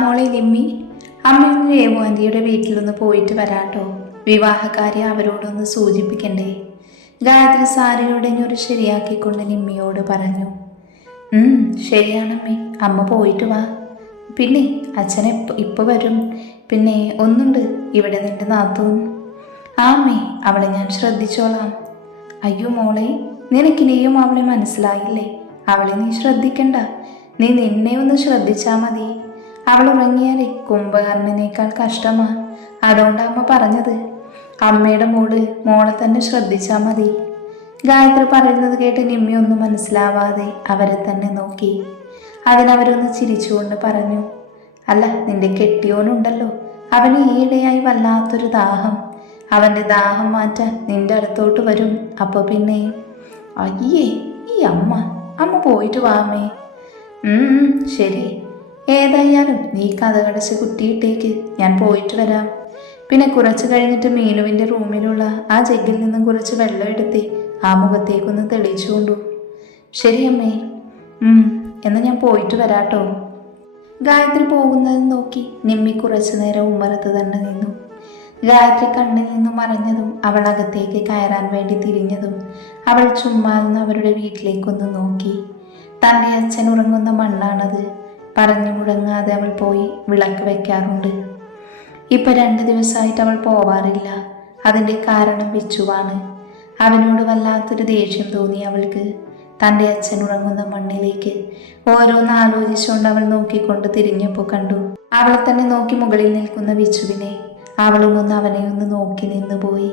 മോളെ നിമ്മി, അമ്മയും രേവു ആൻറ്റിയുടെ വീട്ടിലൊന്ന് പോയിട്ട് വരാട്ടോ. വിവാഹകാര്യം അവരോടൊന്ന് സൂചിപ്പിക്കണ്ടേ? ഗായത്രി സാരിയുടഞ്ഞൊരു ശരിയാക്കിക്കൊണ്ട് നിമ്മിയോട് പറഞ്ഞു. ശരിയാണമ്മേ, അമ്മ പോയിട്ട് വാ. പിന്നെ അച്ഛൻ ഇപ്പൊ വരും. പിന്നെ ഒന്നുണ്ട്, ഇവിടെ നിന്റെ നാത്തൂൻ. അമ്മേ, അവളെ ഞാൻ ശ്രദ്ധിച്ചോളാം. അയ്യോ മോളെ, നിനക്കിനെയും അവളെ മനസ്സിലായില്ലേ? അവളെ നീ ശ്രദ്ധിക്കണ്ട, നീ നിന്നെ ഒന്ന് ശ്രദ്ധിച്ചാൽ മതി. അവൾ ഉറങ്ങിയാലേ കുംഭകർണനേക്കാൾ കഷ്ടമാ. അതുകൊണ്ട് അമ്മ പറഞ്ഞത്. അമ്മയുടെ മോളെ തന്നെ ശ്രദ്ധിച്ചാൽ മതി. ഗായത്രി പറയുന്നത് കേട്ട് നിമ്മി ഒന്നും മനസ്സിലാവാതെ അവരെ തന്നെ നോക്കി. അതിനവരൊന്ന് ചിരിച്ചുകൊണ്ട് പറഞ്ഞു, അല്ല, നിന്റെ കെട്ടിയോനുണ്ടല്ലോ, അവന് ഈയിടെയായി വല്ലാത്തൊരു ദാഹം. അവൻ്റെ ദാഹം മാറ്റാൻ നിന്റെ അടുത്തോട്ട് വരും. അപ്പോൾ പിന്നെ അയ്യേ, ഈ അമ്മ പോയിട്ട് വാമേ. ശരി, ഏതായാലും നീ കഥകടച്ച് കുത്തിയിട്ടേക്ക്, ഞാൻ പോയിട്ട് വരാം. പിന്നെ കുറച്ച് കഴിഞ്ഞിട്ട് മീനുവിൻ്റെ റൂമിലുള്ള ആ ജഗ്ഗിൽ നിന്നും കുറച്ച് വെള്ളം എടുത്ത് ആ മുഖത്തേക്കൊന്ന് തെളിയിച്ചു കൊണ്ടു. ശരി അമ്മേ. എന്നാൽ ഞാൻ പോയിട്ട് വരാട്ടോ. ഗായത്രി പോകുന്നത് നോക്കി നിമ്മി കുറച്ചു നേരം ഉമ്മറത്ത് തന്നെ നിന്നു. ഗായത്രി കണ്ണിൽ നിന്നും മറഞ്ഞതും അവൾ അകത്തേക്ക് കയറാൻ വേണ്ടി തിരിഞ്ഞതും അവൾ ചുമ്മാന്ന് അവരുടെ വീട്ടിലേക്കൊന്ന് നോക്കി. തൻ്റെ അച്ഛൻ ഉറങ്ങുന്ന മണ്ണാണത്. പറഞ്ഞു മുടങ്ങാതെ അവൾ പോയി വിളക്ക് വെക്കാറുണ്ട്. ഇപ്പൊ 2 ദിവസമായിട്ട് അവൾ പോവാറില്ല. അതിൻ്റെ കാരണം വിച്ചുവാണ്. അവനോട് വല്ലാത്തൊരു ദേഷ്യം തോന്നി അവൾക്ക്. തൻ്റെ അച്ഛൻ ഉറങ്ങുന്ന മണ്ണിലേക്ക് ഓരോന്ന് ആലോചിച്ചുകൊണ്ട് അവൾ നോക്കിക്കൊണ്ട് തിരിഞ്ഞപ്പോൾ കണ്ടു അവളെ തന്നെ നോക്കി മുകളിൽ നിൽക്കുന്ന വിച്ചുവിനെ. അവളും ഒന്ന് അവനെ ഒന്ന് നോക്കി നിന്നുപോയി.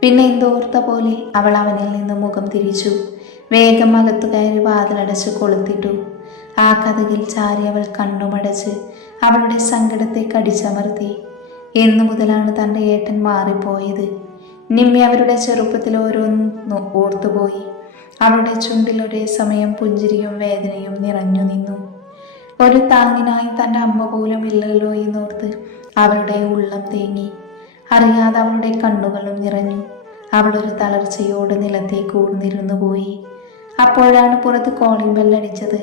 പിന്നെ എന്തോർത്ത പോലെ അവൾ അവനിൽ നിന്ന് മുഖം തിരിച്ചു. വേഗം അകത്തു കയറി വാതിലടച്ച് കൊളുത്തിട്ടു. ആ കഥകിൽ ചാരി അവൾ കണ്ണുമടച്ച് അവളുടെ സങ്കടത്തെ കടിച്ചമർത്തി. എന്നു മുതലാണ് തൻ്റെ ഏട്ടൻ മാറിപ്പോയത്? നിമ്മി അവരുടെ ചെറുപ്പത്തിൽ ഓരോന്നും ഓർത്തുപോയി. അവളുടെ ചുണ്ടിൽ ഒരേ സമയം പുഞ്ചിരിയും വേദനയും നിറഞ്ഞു നിന്നു. ഒരു താങ്ങിനായി തൻ്റെ അമ്മ പോലും ഇല്ലല്ലോ എന്നോർത്ത് അവളുടെ ഉള്ളം തേങ്ങി. അറിയാതെ അവളുടെ കണ്ണുകളും നിറഞ്ഞു. അവളൊരു തളർച്ചയോട് നിലത്തേക്ക് ഊർന്നിരുന്നു പോയി. അപ്പോഴാണ് പുറത്ത് കോളിംഗ് ബെല്ലടിച്ചത്.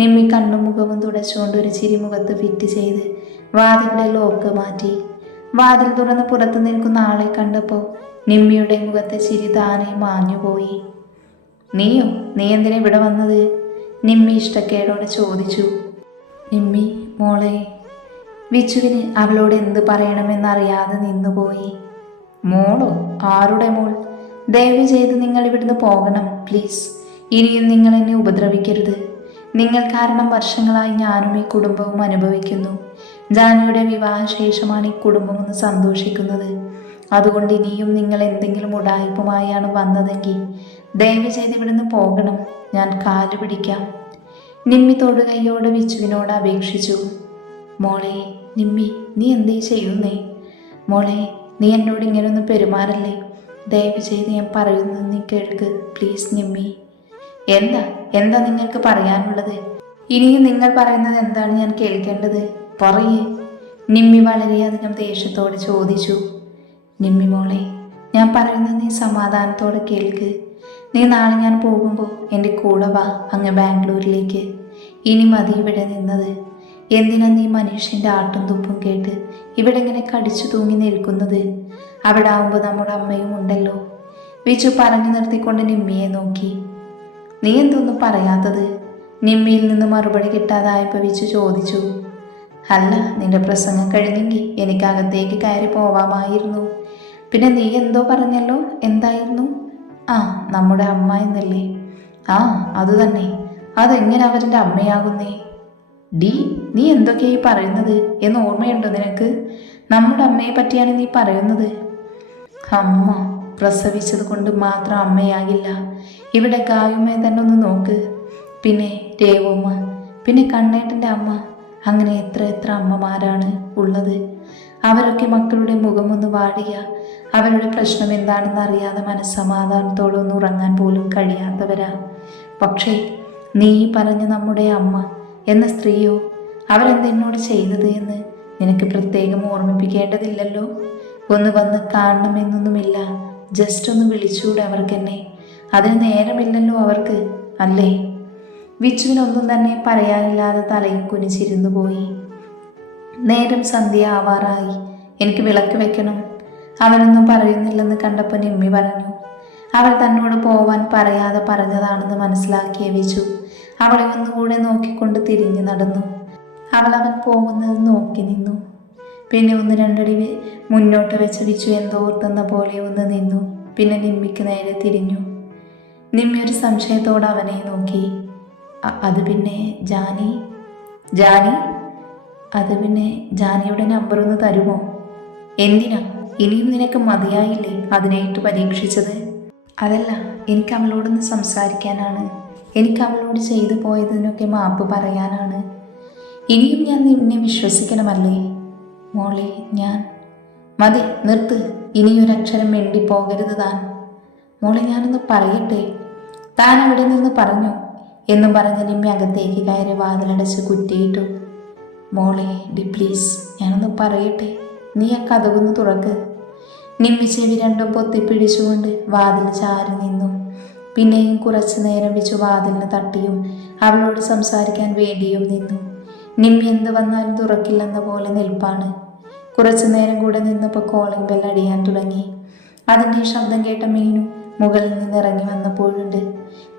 നിമ്മി കണ്ണും മുഖവും തുടച്ചുകൊണ്ട് ഒരു ചിരിമുഖത്ത് ഫിറ്റ് ചെയ്ത് വാതിലിന്റെ ലോക്ക് മാറ്റി. വാതിൽ തുറന്ന് പുറത്തു നിൽക്കുന്ന ആളെ കണ്ടപ്പോൾ നിമ്മിയുടെ മുഖത്തെ ചിരി താനെ മാഞ്ഞുപോയി. നീയോ? നീ എന്തിനാ ഇവിടെ വന്നത്? നിമ്മി ഇഷ്ടക്കേടോടെ ചോദിച്ചു. നിമ്മി മോളെ. വിച്ചുവിന് അവളോട് എന്ത് പറയണമെന്നറിയാതെ നിന്നുപോയി. മോളോ? ആരുടെ മോൾ? ദയവ് ചെയ്ത് നിങ്ങൾ ഇവിടുന്ന് പോകണം പ്ലീസ്. ഇനിയും നിങ്ങൾ എന്നെ ഉപദ്രവിക്കരുത്. നിങ്ങൾ കാരണം വർഷങ്ങളായി ഞാനും ഈ കുടുംബവും അനുഭവിക്കുന്നു. ജാനിയുടെ വിവാഹശേഷമാണ് ഈ കുടുംബം ഒന്ന് സന്തോഷിക്കുന്നത്. അതുകൊണ്ട് ഇനിയും നിങ്ങൾ എന്തെങ്കിലും ഉടായ്പുമായാണ് വന്നതെങ്കിൽ ദയവ് ചെയ്ത് ഇവിടുന്ന് പോകണം. ഞാൻ കാല് പിടിക്കാം. നിമ്മി തൊടുകൈയോട് വിച്ചുവിനോട് അപേക്ഷിച്ചു. മോളെ നിമ്മി, നീ എന്തേ ചെയ്യുന്നേ? മോളെ, നീ എന്നോട് ഇങ്ങനെയൊന്നും പെരുമാറല്ലേ. ദയവ് ചെയ്ത് ഞാൻ പറയുന്നത് നീ കേൾക്ക് പ്ലീസ് നിമ്മി. എന്താ നിങ്ങൾക്ക് പറയാനുള്ളത്? ഇനിയും നിങ്ങൾ പറയുന്നത് എന്താണ് ഞാൻ കേൾക്കേണ്ടത്? പറയേ. നിമ്മി വളരെയധികം ദേഷ്യത്തോടെ ചോദിച്ചു. നിമ്മി മോളെ, ഞാൻ പറയുന്നത് നീ സമാധാനത്തോടെ കേൾക്ക്. നീ നാളെ ഞാൻ പോകുമ്പോൾ എൻ്റെ കൂടെ വാ, അങ്ങ് ബാംഗ്ലൂരിലേക്ക്. ഇനി മതി ഇവിടെ നിന്നത്. എന്തിനാ നീ മനുഷ്യൻ്റെ ആട്ടും തുപ്പും കേട്ട് ഇവിടെ ഇങ്ങനെ കടിച്ചു തൂങ്ങി നിൽക്കുന്നത്? അവിടെ ആവുമ്പോൾ നമ്മുടെ അമ്മയും ഉണ്ടല്ലോ. വിച്ചു പറഞ്ഞു നിർത്തിക്കൊണ്ട് നിമ്മിയെ നോക്കി. നീ എന്തൊന്നും പറയാത്തത്? നിമ്മിയിൽ നിന്ന് മറുപടി കിട്ടാതായപ്പോൾ വിച്ചു ചോദിച്ചു. അല്ല, നിന്റെ പ്രസംഗം കഴിഞ്ഞെങ്കിൽ എനിക്ക് അകത്തേക്ക് കയറി പോവാമായിരുന്നു. പിന്നെ നീ എന്തോ പറഞ്ഞല്ലോ, എന്തായിരുന്നു? നമ്മുടെ അമ്മ എന്നല്ലേ? അതുതന്നെ. അതെങ്ങനെ അവരുടെ അമ്മയാകുന്നേ? നീ എന്തൊക്കെയായി പറയുന്നത് എന്ന് ഓർമ്മയുണ്ടോ നിനക്ക്? നമ്മുടെ അമ്മയെ പറ്റിയാണ് നീ പറയുന്നത്. അമ്മ പ്രസവിച്ചത് കൊണ്ട് മാത്രം അമ്മയാകില്ല. ഇവിടെ ഗായുമ്മയെ തന്നെ ഒന്ന് നോക്ക്. പിന്നെ രേവമ്മ, പിന്നെ കണ്ണേട്ടൻ്റെ അമ്മ, അങ്ങനെ എത്ര അമ്മമാരാണ് ഉള്ളത്. അവരൊക്കെ മക്കളുടെ മുഖമൊന്ന് വാടിയ അവരുടെ പ്രശ്നം എന്താണെന്ന് അറിയാതെ മനസ്സമാധാനത്തോടെ ഒന്ന് ഉറങ്ങാൻ പോലും കഴിയാത്തവരാ. പക്ഷേ നീ പറഞ്ഞ നമ്മുടെ അമ്മ എന്ന സ്ത്രീയോ, അവരെന്തെന്നോട് ചെയ്തത് എന്ന് നിനക്ക് പ്രത്യേകം ഓർമ്മിപ്പിക്കേണ്ടതില്ലല്ലോ. ഒന്ന് വന്ന് കാണണമെന്നൊന്നുമില്ല, ജസ്റ്റ് ഒന്ന് വിളിച്ചുകൂടെ അവർക്കെന്നെ? അതിന് നേരമില്ലല്ലോ അവർക്ക്, അല്ലേ? വിച്ചുവിനൊന്നും തന്നെ പറയാനില്ലാതെ തലയും കുനിച്ചിരുന്നു പോയി. നേരം സന്ധ്യ ആവാറായി. എനിക്ക് വിളക്ക് വെക്കണം. അവനൊന്നും പറയുന്നില്ലെന്ന് കണ്ടപ്പോൾ നിമ്മി പറഞ്ഞു. അവൾ തന്നോട് പോവാൻ പറയാതെ പറഞ്ഞതാണെന്ന് മനസ്സിലാക്കിയ വിച്ചു അവളെ ഒന്നുകൂടെ നോക്കിക്കൊണ്ട് തിരിഞ്ഞു നടന്നു. അവൻ പോകുന്നത് നോക്കി നിന്നു. പിന്നെ ഒന്ന് രണ്ടടി മുന്നോട്ട് വെച്ച് വിച്ചു എന്തോർത്തുന്ന പോലെ ഒന്ന് നിന്നു. പിന്നെ നിമ്മിക്ക് നേരെ തിരിഞ്ഞു. നിമ്മി ഒരു സംശയത്തോടെ അവനെ നോക്കി. അത് പിന്നെ ജാനി അത് പിന്നെ ജാനിയുടെ നമ്പർ ഒന്ന് തരുമോ? എന്തിനാ? ഇനിയും നിനക്ക് മതിയായില്ലേ അതിനായിട്ട് പരീക്ഷിച്ചത്? അതല്ല, എനിക്ക് അവളോടൊന്ന് സംസാരിക്കാനാണ്. എനിക്ക് അവളോട് ചെയ്തു പോയതിനൊക്കെ മാപ്പ് പറയാനാണ്. ഇനിയും ഞാൻ നിന്നെ വിശ്വസിക്കണമല്ലേ? മോളെ, ഞാൻ മതി, നിർത്ത്. ഇനിയൊരക്ഷരം മിണ്ടിപ്പോകരുത് താൻ. മോളെ, ഞാനൊന്ന് പറയട്ടെ. താൻ അവിടെ നിന്ന് പറഞ്ഞു എന്നും പറഞ്ഞ് നിമ്മി അകത്തേക്ക് കയറി വാതിലടച്ച് കുറ്റിയിട്ടു. മോളെ പ്ലീസ്, ഞാനൊന്ന് പറയട്ടെ. നീ ആ കതകൊന്ന് തുറക്ക്. നിമ്മി ചെവി രണ്ടും പൊത്തിപ്പിടിച്ചുകൊണ്ട് വാതിൽ ചാരി നിന്നു. പിന്നെയും കുറച്ചു നേരം വെച്ചു വാതിലിന് തട്ടിയും അവളോട് സംസാരിക്കാൻ വേണ്ടിയും നിന്നു. നിമ്മി എന്ത് വന്നാലും തുറക്കില്ലെന്ന പോലെ നിൽപ്പാണ്. കുറച്ചു നേരം കൂടെ നിന്നപ്പോൾ കോളിംഗ് ബെൽ അടിയാൻ തുടങ്ങി. അതിൻ്റെ ശബ്ദം കേട്ട മീനു മുകളിൽ നിന്ന് ഇറങ്ങി വന്നപ്പോഴുണ്ട്.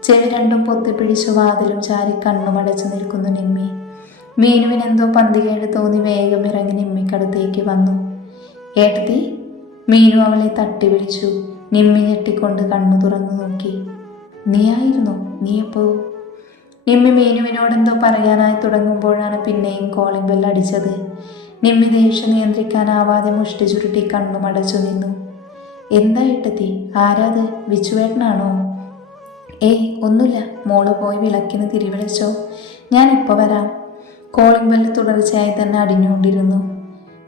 ചെവി രണ്ടും പൊത്തിപ്പിടിച്ചു വാതിലും ചാരി കണ്ണുമടച്ചു നിൽക്കുന്നു നിമ്മി. മീനുവിന് എന്തോ പന്തികേട് തോന്നി വേഗം ഇറങ്ങി നിമ്മിക്കടുത്തേക്ക് വന്നു. ഏട്ടത്തി. മീനു അവളെ തട്ടി വിളിച്ചു. നിമ്മി ഞെട്ടിക്കൊണ്ട് കണ്ണു തുറന്നു നോക്കി. നീയായിരുന്നു? നീ എപ്പോ? നിമ്മി മീനുവിനോടെന്തോ പറയാനായി തുടങ്ങുമ്പോഴാണ് പിന്നെയും കോളിംഗ് ബെൽ അടിച്ചത്. നിമ്മി ദേഷ്യം നിയന്ത്രിക്കാനാവാതെ മുഷ്ടി ചുരുട്ടി കണ്ണുമടച്ചു നിന്നു. എന്താ ഏട്ടത്തി? ആരാത്? വിച്ചുവേട്ടനാണോ? ഏയ്, ഒന്നുമില്ല. മോള് പോയി വിളക്കിന് തിരിവിളിച്ചോ, ഞാനിപ്പോൾ വരാം. കോളിംഗ് ബെല്ല് തുടർച്ചയായി തന്നെ അടിഞ്ഞുകൊണ്ടിരുന്നു.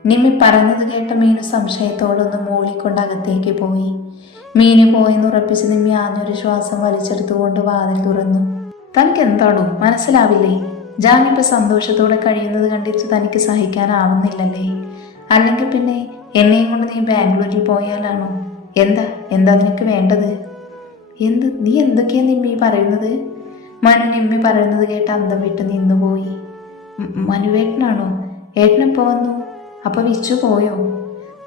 നിമ്മി പറയുന്നത് കേട്ട മീനു സംശയത്തോടൊന്ന് മൂളിക്കൊണ്ട് അകത്തേക്ക് പോയി. മീനു പോയെന്ന് ഉറപ്പിച്ച് നിമ്മി ആഞ്ഞൊരു ശ്വാസം വലിച്ചെടുത്തുകൊണ്ട് വാതിൽ തുറന്നു. തനിക്ക് എന്താണോ മനസ്സിലാവില്ലേ? ജാനിപ്പോൾ സന്തോഷത്തോടെ കഴിയുന്നത് കണ്ടിട്ട് തനിക്ക് സഹിക്കാനാവുന്നില്ലല്ലേ? അല്ലെങ്കിൽ പിന്നെ എന്നെയും കൊണ്ട് നീ ബാംഗ്ലൂരിൽ പോയാലാണോ? എന്താ നിനക്ക് വേണ്ടത്? നീ എന്തൊക്കെയാ നിമ്മി പറയുന്നത്? മനു നിമ്മി പറയുന്നത് കേട്ട് അന്തം വിട്ട് നിന്നുപോയി. മനുവേട്ടനാണോ? ഏട്ടനെപ്പോ വന്നു? അപ്പൊ വിച്ചു പോയോ?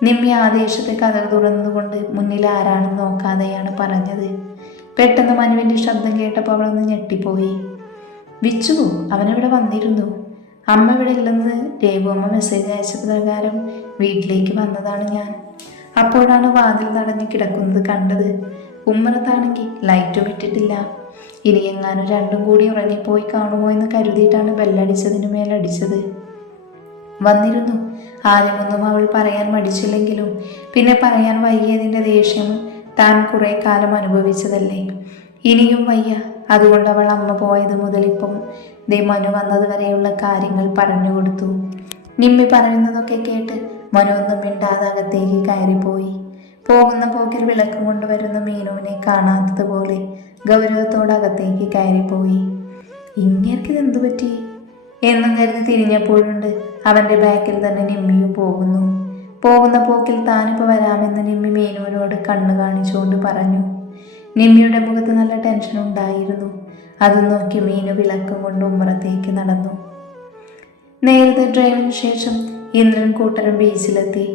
നിമ്മി ആദേശത്തെ കഥ തുറന്നുകൊണ്ട് മുന്നിൽ ആരാണെന്ന് നോക്കാതെയാണ് പറഞ്ഞത്. പെട്ടെന്ന് മനുവിൻ്റെ ശബ്ദം കേട്ടപ്പോൾ അവളൊന്ന് ഞെട്ടിപ്പോയി. വിച്ചു, അവനവിടെ വന്നിരുന്നു. അമ്മ ഇവിടെ ഇല്ലെന്ന് രേവു അമ്മ മെസ്സേജ് അയച്ച പ്രകാരം വീട്ടിലേക്ക് വന്നതാണ് ഞാൻ. അപ്പോഴാണ് വാതിൽ തടഞ്ഞ് കിടക്കുന്നത് കണ്ടത്. ഉമ്മറത്താണെങ്കിൽ ലൈറ്റും ഇട്ടിട്ടില്ല. ഇനി എങ്ങാനും രണ്ടും കൂടി ഉറങ്ങിപ്പോയി കാണുമോ എന്ന് കരുതിയിട്ടാണ് ബെല്ലടിച്ചതിനു മേലടിച്ചത്. വന്നിരുന്നു. ആദ്യമൊന്നും അവൾ പറയാൻ മടിച്ചില്ലെങ്കിലും പിന്നെ പറയാൻ വയ്യതിൻ്റെ ദേഷ്യം താൻ കുറെ കാലം അനുഭവിച്ചതല്ലേ. ഇനിയും വയ്യ. അതുകൊണ്ട് അവൾ അമ്മ പോയത് മുതൽ ഇപ്പം മനു വന്നത് വരെയുള്ള കാര്യങ്ങൾ പറഞ്ഞു കൊടുത്തു. നിമ്മി പറയുന്നതൊക്കെ കേട്ട് മനു ഒന്നും മിണ്ടാതെ അകത്തേക്ക് കയറിപ്പോയി. പോകുന്ന പോക്കിൽ വിളക്ക് കൊണ്ടുവരുന്ന മീനുവിനെ കാണാത്തതുപോലെ ഗൗരവത്തോടെ അകത്തേക്ക് കയറിപ്പോയി. ഇങ്ങേർക്കിതെന്തു പറ്റി എന്നും കരുതി തിരിഞ്ഞപ്പോഴുണ്ട് അവൻ്റെ ബാക്കിൽ തന്നെ നിമ്മിയും പോകുന്ന പോക്കിൽ താനിപ്പോൾ വരാമെന്ന് നിമ്മി മീനുവിനോട് കണ്ണു കാണിച്ചുകൊണ്ട് പറഞ്ഞു. നിമ്മിയുടെ മുഖത്ത് നല്ല ടെൻഷൻ ഉണ്ടായിരുന്നു. അത് നോക്കി മീനു വിളക്കും കൊണ്ട് ഉമ്മറത്തേക്ക് നടന്നു. നേരത്തെ ഡ്രൈവിന് ശേഷം ഇന്ദ്രൻ കൂട്ടരും ബീച്ചിലെത്തി.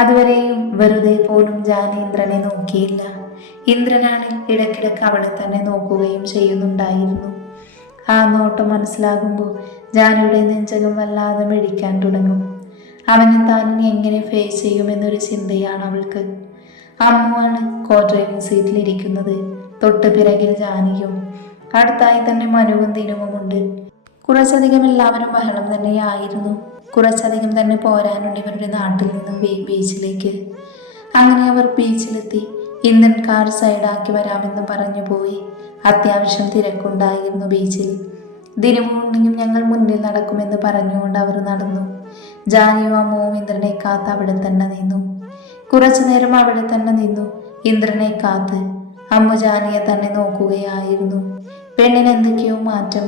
അതുവരെയും വെറുതെ പോലും ജാനി ഇന്ദ്രനെ നോക്കിയില്ല. ഇന്ദ്രനാണ് ഇടയ്ക്കിടയ്ക്ക് അവളെ തന്നെ നോക്കുകയും ചെയ്യുന്നുണ്ടായിരുന്നു. ആ നോട്ടം മനസ്സിലാകുമ്പോൾ ജാനിയുടെ നെഞ്ചകം വല്ലാതെ മെടിക്കാൻ തുടങ്ങും. അവനെ താൻ എങ്ങനെ ഫേസ് ചെയ്യുമെന്നൊരു ചിന്തയാണ് അവൾക്ക്. അമ്മുവാണ് കോ ഡ്രൈവിംഗ് സീറ്റിലിരിക്കുന്നത്. തൊട്ട് പിറകിൽ ജാനിയും, അടുത്തായി തന്നെ മനുവും ദിനുവുമുണ്ട്. കുറച്ചധികം എല്ലാവരും ബഹളം തന്നെയായിരുന്നു. കുറച്ചധികം തന്നെ പോരാനുണ്ട് ഇവരുടെ നാട്ടിൽ നിന്നും ബീച്ചിലേക്ക്. അങ്ങനെ അവർ ബീച്ചിലെത്തി. ഇന്ദ്രൻ കാർ സൈഡാക്കി വരാമെന്ന് പറഞ്ഞു പോയി. അത്യാവശ്യം തിരക്കുണ്ടായിരുന്നു ബീച്ചിൽ. ദിനമുണ്ടെങ്കിൽ ഞങ്ങൾ മുന്നിൽ നടക്കുമെന്ന് പറഞ്ഞുകൊണ്ട് അവർ നടന്നു. ജാനിയും അമ്മുവും ഇന്ദ്രനെ കാത്ത് അവിടെ തന്നെ നിന്നു. കുറച്ചു നേരം അവിടെ തന്നെ നിന്നു ഇന്ദ്രനെ കാത്ത്. അമ്മു ജാനിയെ തന്നെ നോക്കുകയായിരുന്നു. പെണ്ണിന് എന്തൊക്കെയോ മാറ്റം.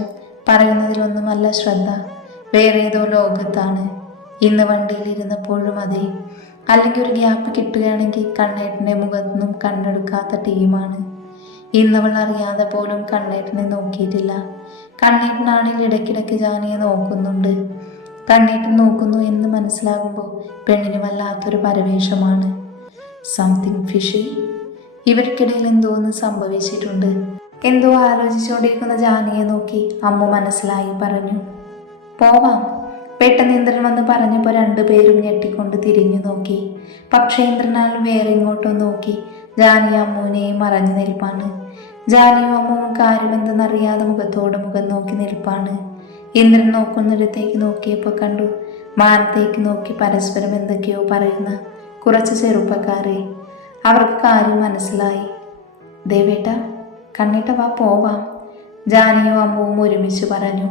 പറയുന്നതിലൊന്നുമല്ല ശ്രദ്ധ. വേറെ ഏതോ ലോകത്താണ്. ഇന്ന് വണ്ടിയിൽ ഇരുന്നപ്പോഴും അതെ. അല്ലെങ്കിൽ ഒരു ഗ്യാപ്പ് കിട്ടുകയാണെങ്കിൽ കണ്ണേട്ടൻ്റെ മുഖത്തൊന്നും കണ്ണെടുക്കാത്ത ടീമാണ്. ഇന്നവൾ അറിയാതെ പോലും കണ്ണേട്ടനെ നോക്കിയിട്ടില്ല. കണ്ണേട്ടനാണെങ്കിൽ ഇടയ്ക്കിടയ്ക്ക് ജാനിയെ നോക്കുന്നുണ്ട്. കണ്ണേട്ടൻ നോക്കുന്നു എന്ന് മനസ്സിലാകുമ്പോൾ പെണ്ണിന് വല്ലാത്തൊരു പരവേശമാണ്. Something fishy. ഇവർക്കിടയിൽ എന്തോ ഒന്ന് സംഭവിച്ചിട്ടുണ്ട്. എന്തോ ആലോചിച്ചുകൊണ്ടിരിക്കുന്ന ജാനിയെ നോക്കി അമ്മു മനസ്സിലായി പറഞ്ഞു. പോവാം. പെട്ടെന്ന് ഇന്ദ്രൻ വന്ന് പറഞ്ഞപ്പോൾ രണ്ടുപേരും ഞെട്ടിക്കൊണ്ട് തിരിഞ്ഞു നോക്കി. പക്ഷേ ഇന്ദ്രനാൽ വേറെ ഇങ്ങോട്ടോ നോക്കി ജാനി അമ്മുവിനെയും മറഞ്ഞു നിൽപ്പാണ്. ജാനിയും അമ്മുവും കാര്യമെന്തെന്നറിയാതെ മുഖത്തോട് മുഖം നോക്കി നിൽപ്പാണ്. ഇന്ദ്രൻ നോക്കുന്നിടത്തേക്ക് നോക്കിയപ്പോൾ കണ്ടു മാനത്തേക്ക് നോക്കി പരസ്പരം എന്തൊക്കെയോ പറയുന്ന കുറച്ച് ചെറുപ്പക്കാരെ. അവർക്ക് കാര്യം മനസ്സിലായി. ദേവേട്ട, കണ്ണേട്ട, വാ പോവാം, ജാനിയും അമ്മുവും ഒരുമിച്ച് പറഞ്ഞു.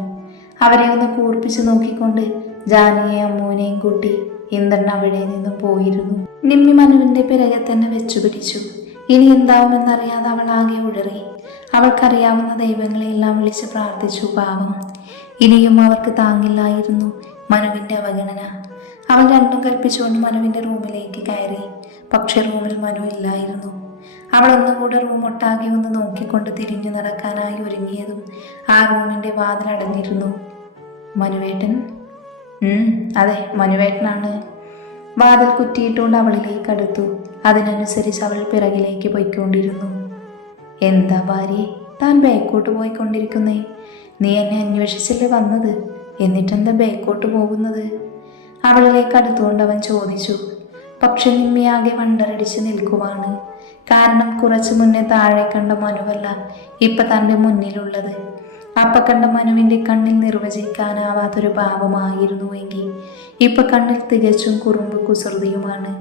അവരെ ഒന്ന് കൂർപ്പിച്ച് നോക്കിക്കൊണ്ട് ജാനിയെ അമ്മുവിനെയും കൂട്ടി ഇന്ദ്രൻ അവിടെ നിന്നും പോയിരുന്നു. നിമ്മി മനുവിൻ്റെ പിറകെ തന്നെ വെച്ചു പിടിച്ചു. ഇനി എന്താവുമെന്നറിയാതെ അവൾ ആകെ ഉഴറി. അവൾക്കറിയാവുന്ന ദൈവങ്ങളെയെല്ലാം വിളിച്ച് പ്രാർത്ഥിച്ചു. പാവം, ഇനിയും അവർക്ക് താങ്ങില്ലായിരുന്നു മനുവിൻ്റെ അവഗണന. അവൾ രണ്ടും കൽപ്പിച്ചുകൊണ്ട് മനുവിൻ്റെ റൂമിലേക്ക് കയറി. പക്ഷെ റൂമിൽ മനു ഇല്ലായിരുന്നു. അവൾ ഒന്നുകൂടെ റൂം ഒട്ടാകെ ഒന്ന് നോക്കിക്കൊണ്ട് തിരിഞ്ഞു നടക്കാനായി ഒരുങ്ങിയതും ആ റൂമിൻ്റെ വാതിലടഞ്ഞിരുന്നു. മനുവേട്ടൻ? അതെ, മനുവേട്ടനാണ്. വാതിൽ കുറ്റിയിട്ടുകൊണ്ട് അവളിലേക്ക് അടുത്തു. അതിനനുസരിച്ച് അവൾ പിറകിലേക്ക് പോയിക്കൊണ്ടിരുന്നു. എന്താ ഭാര്യ, താൻ ബേക്കോട്ട് പോയിക്കൊണ്ടിരിക്കുന്നേ? നീ എന്നെ അന്വേഷിച്ചല്ലേ വന്നത്, എന്നിട്ടെന്താ ബേക്കോട്ട് പോകുന്നത്? അവളിലേക്ക് അടുത്തുകൊണ്ട് അവൻ ചോദിച്ചു. പക്ഷെ നിമ്മിയാകെ വണ്ടറടിച്ച് നിൽക്കുവാണ്. കാരണം കുറച്ചു മുന്നേ താഴെ കണ്ട മനുവല്ല ഇപ്പൊ തൻ്റെ മുന്നിലുള്ളത്. അപ്പ കണ്ട മനുവിൻ്റെ കണ്ണിൽ നിർവചിക്കാനാവാത്തൊരു ഭാവമായിരുന്നുവെങ്കിൽ ഇപ്പൊ കണ്ണിൽ തികച്ചും കുറുമ്പ് കുസൃതിയുമാണ്.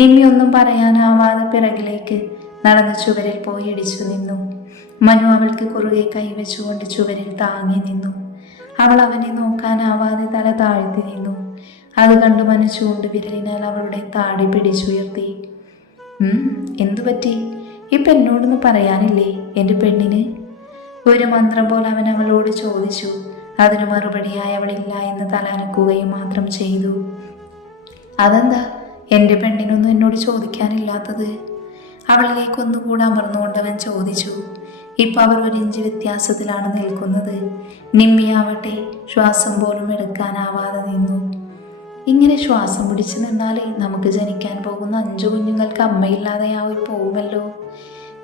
നിമ്മി ഒന്നും പറയാനാവാതെ പിറകിലേക്ക് നടന്ന് ചുവരിൽ പോയി ഇടിച്ചു നിന്നു. മനു അവൾക്ക് കുറുകെ കൈവച്ചുകൊണ്ട് ചുവരിൽ താങ്ങി നിന്നു. അവൾ അവനെ നോക്കാനാവാതെ തല താഴ്ത്തി നിന്നു. അത് കണ്ടു മനു ചൂണ്ട് വിരലിനാൽ അവളുടെ താടി പിടിച്ചുയർത്തി. എന്തു പറ്റി? ഇപ്പം എന്നോടൊന്ന് പറയാനില്ലേ എൻ്റെ പെണ്ണിന്? ഒരു മന്ത്രം പോലെ അവൻ അവളോട് ചോദിച്ചു. അതിനു മറുപടിയായി അവളില്ല എന്ന് തലനക്കുകയും മാത്രം ചെയ്തു. അതെന്താ എൻ്റെ പെണ്ണിനൊന്നും എന്നോട് ചോദിക്കാനില്ലാത്തത്? അവളിലേക്ക് ഒന്നുകൂടെ അമർന്നുകൊണ്ട് അവൻ ചോദിച്ചു. ഇപ്പം അവർ ഒരു ഇഞ്ച് വ്യത്യാസത്തിലാണ് നിൽക്കുന്നത്. നിമ്മിയാവട്ടെ ശ്വാസം പോലും എടുക്കാനാവാതെ നിന്നു. ഇങ്ങനെ ശ്വാസം പിടിച്ചു നിന്നാലേ നമുക്ക് ജനിക്കാൻ പോകുന്ന 5 കുഞ്ഞുങ്ങൾക്ക് അമ്മയില്ലാതെയായി പോകുമല്ലോ.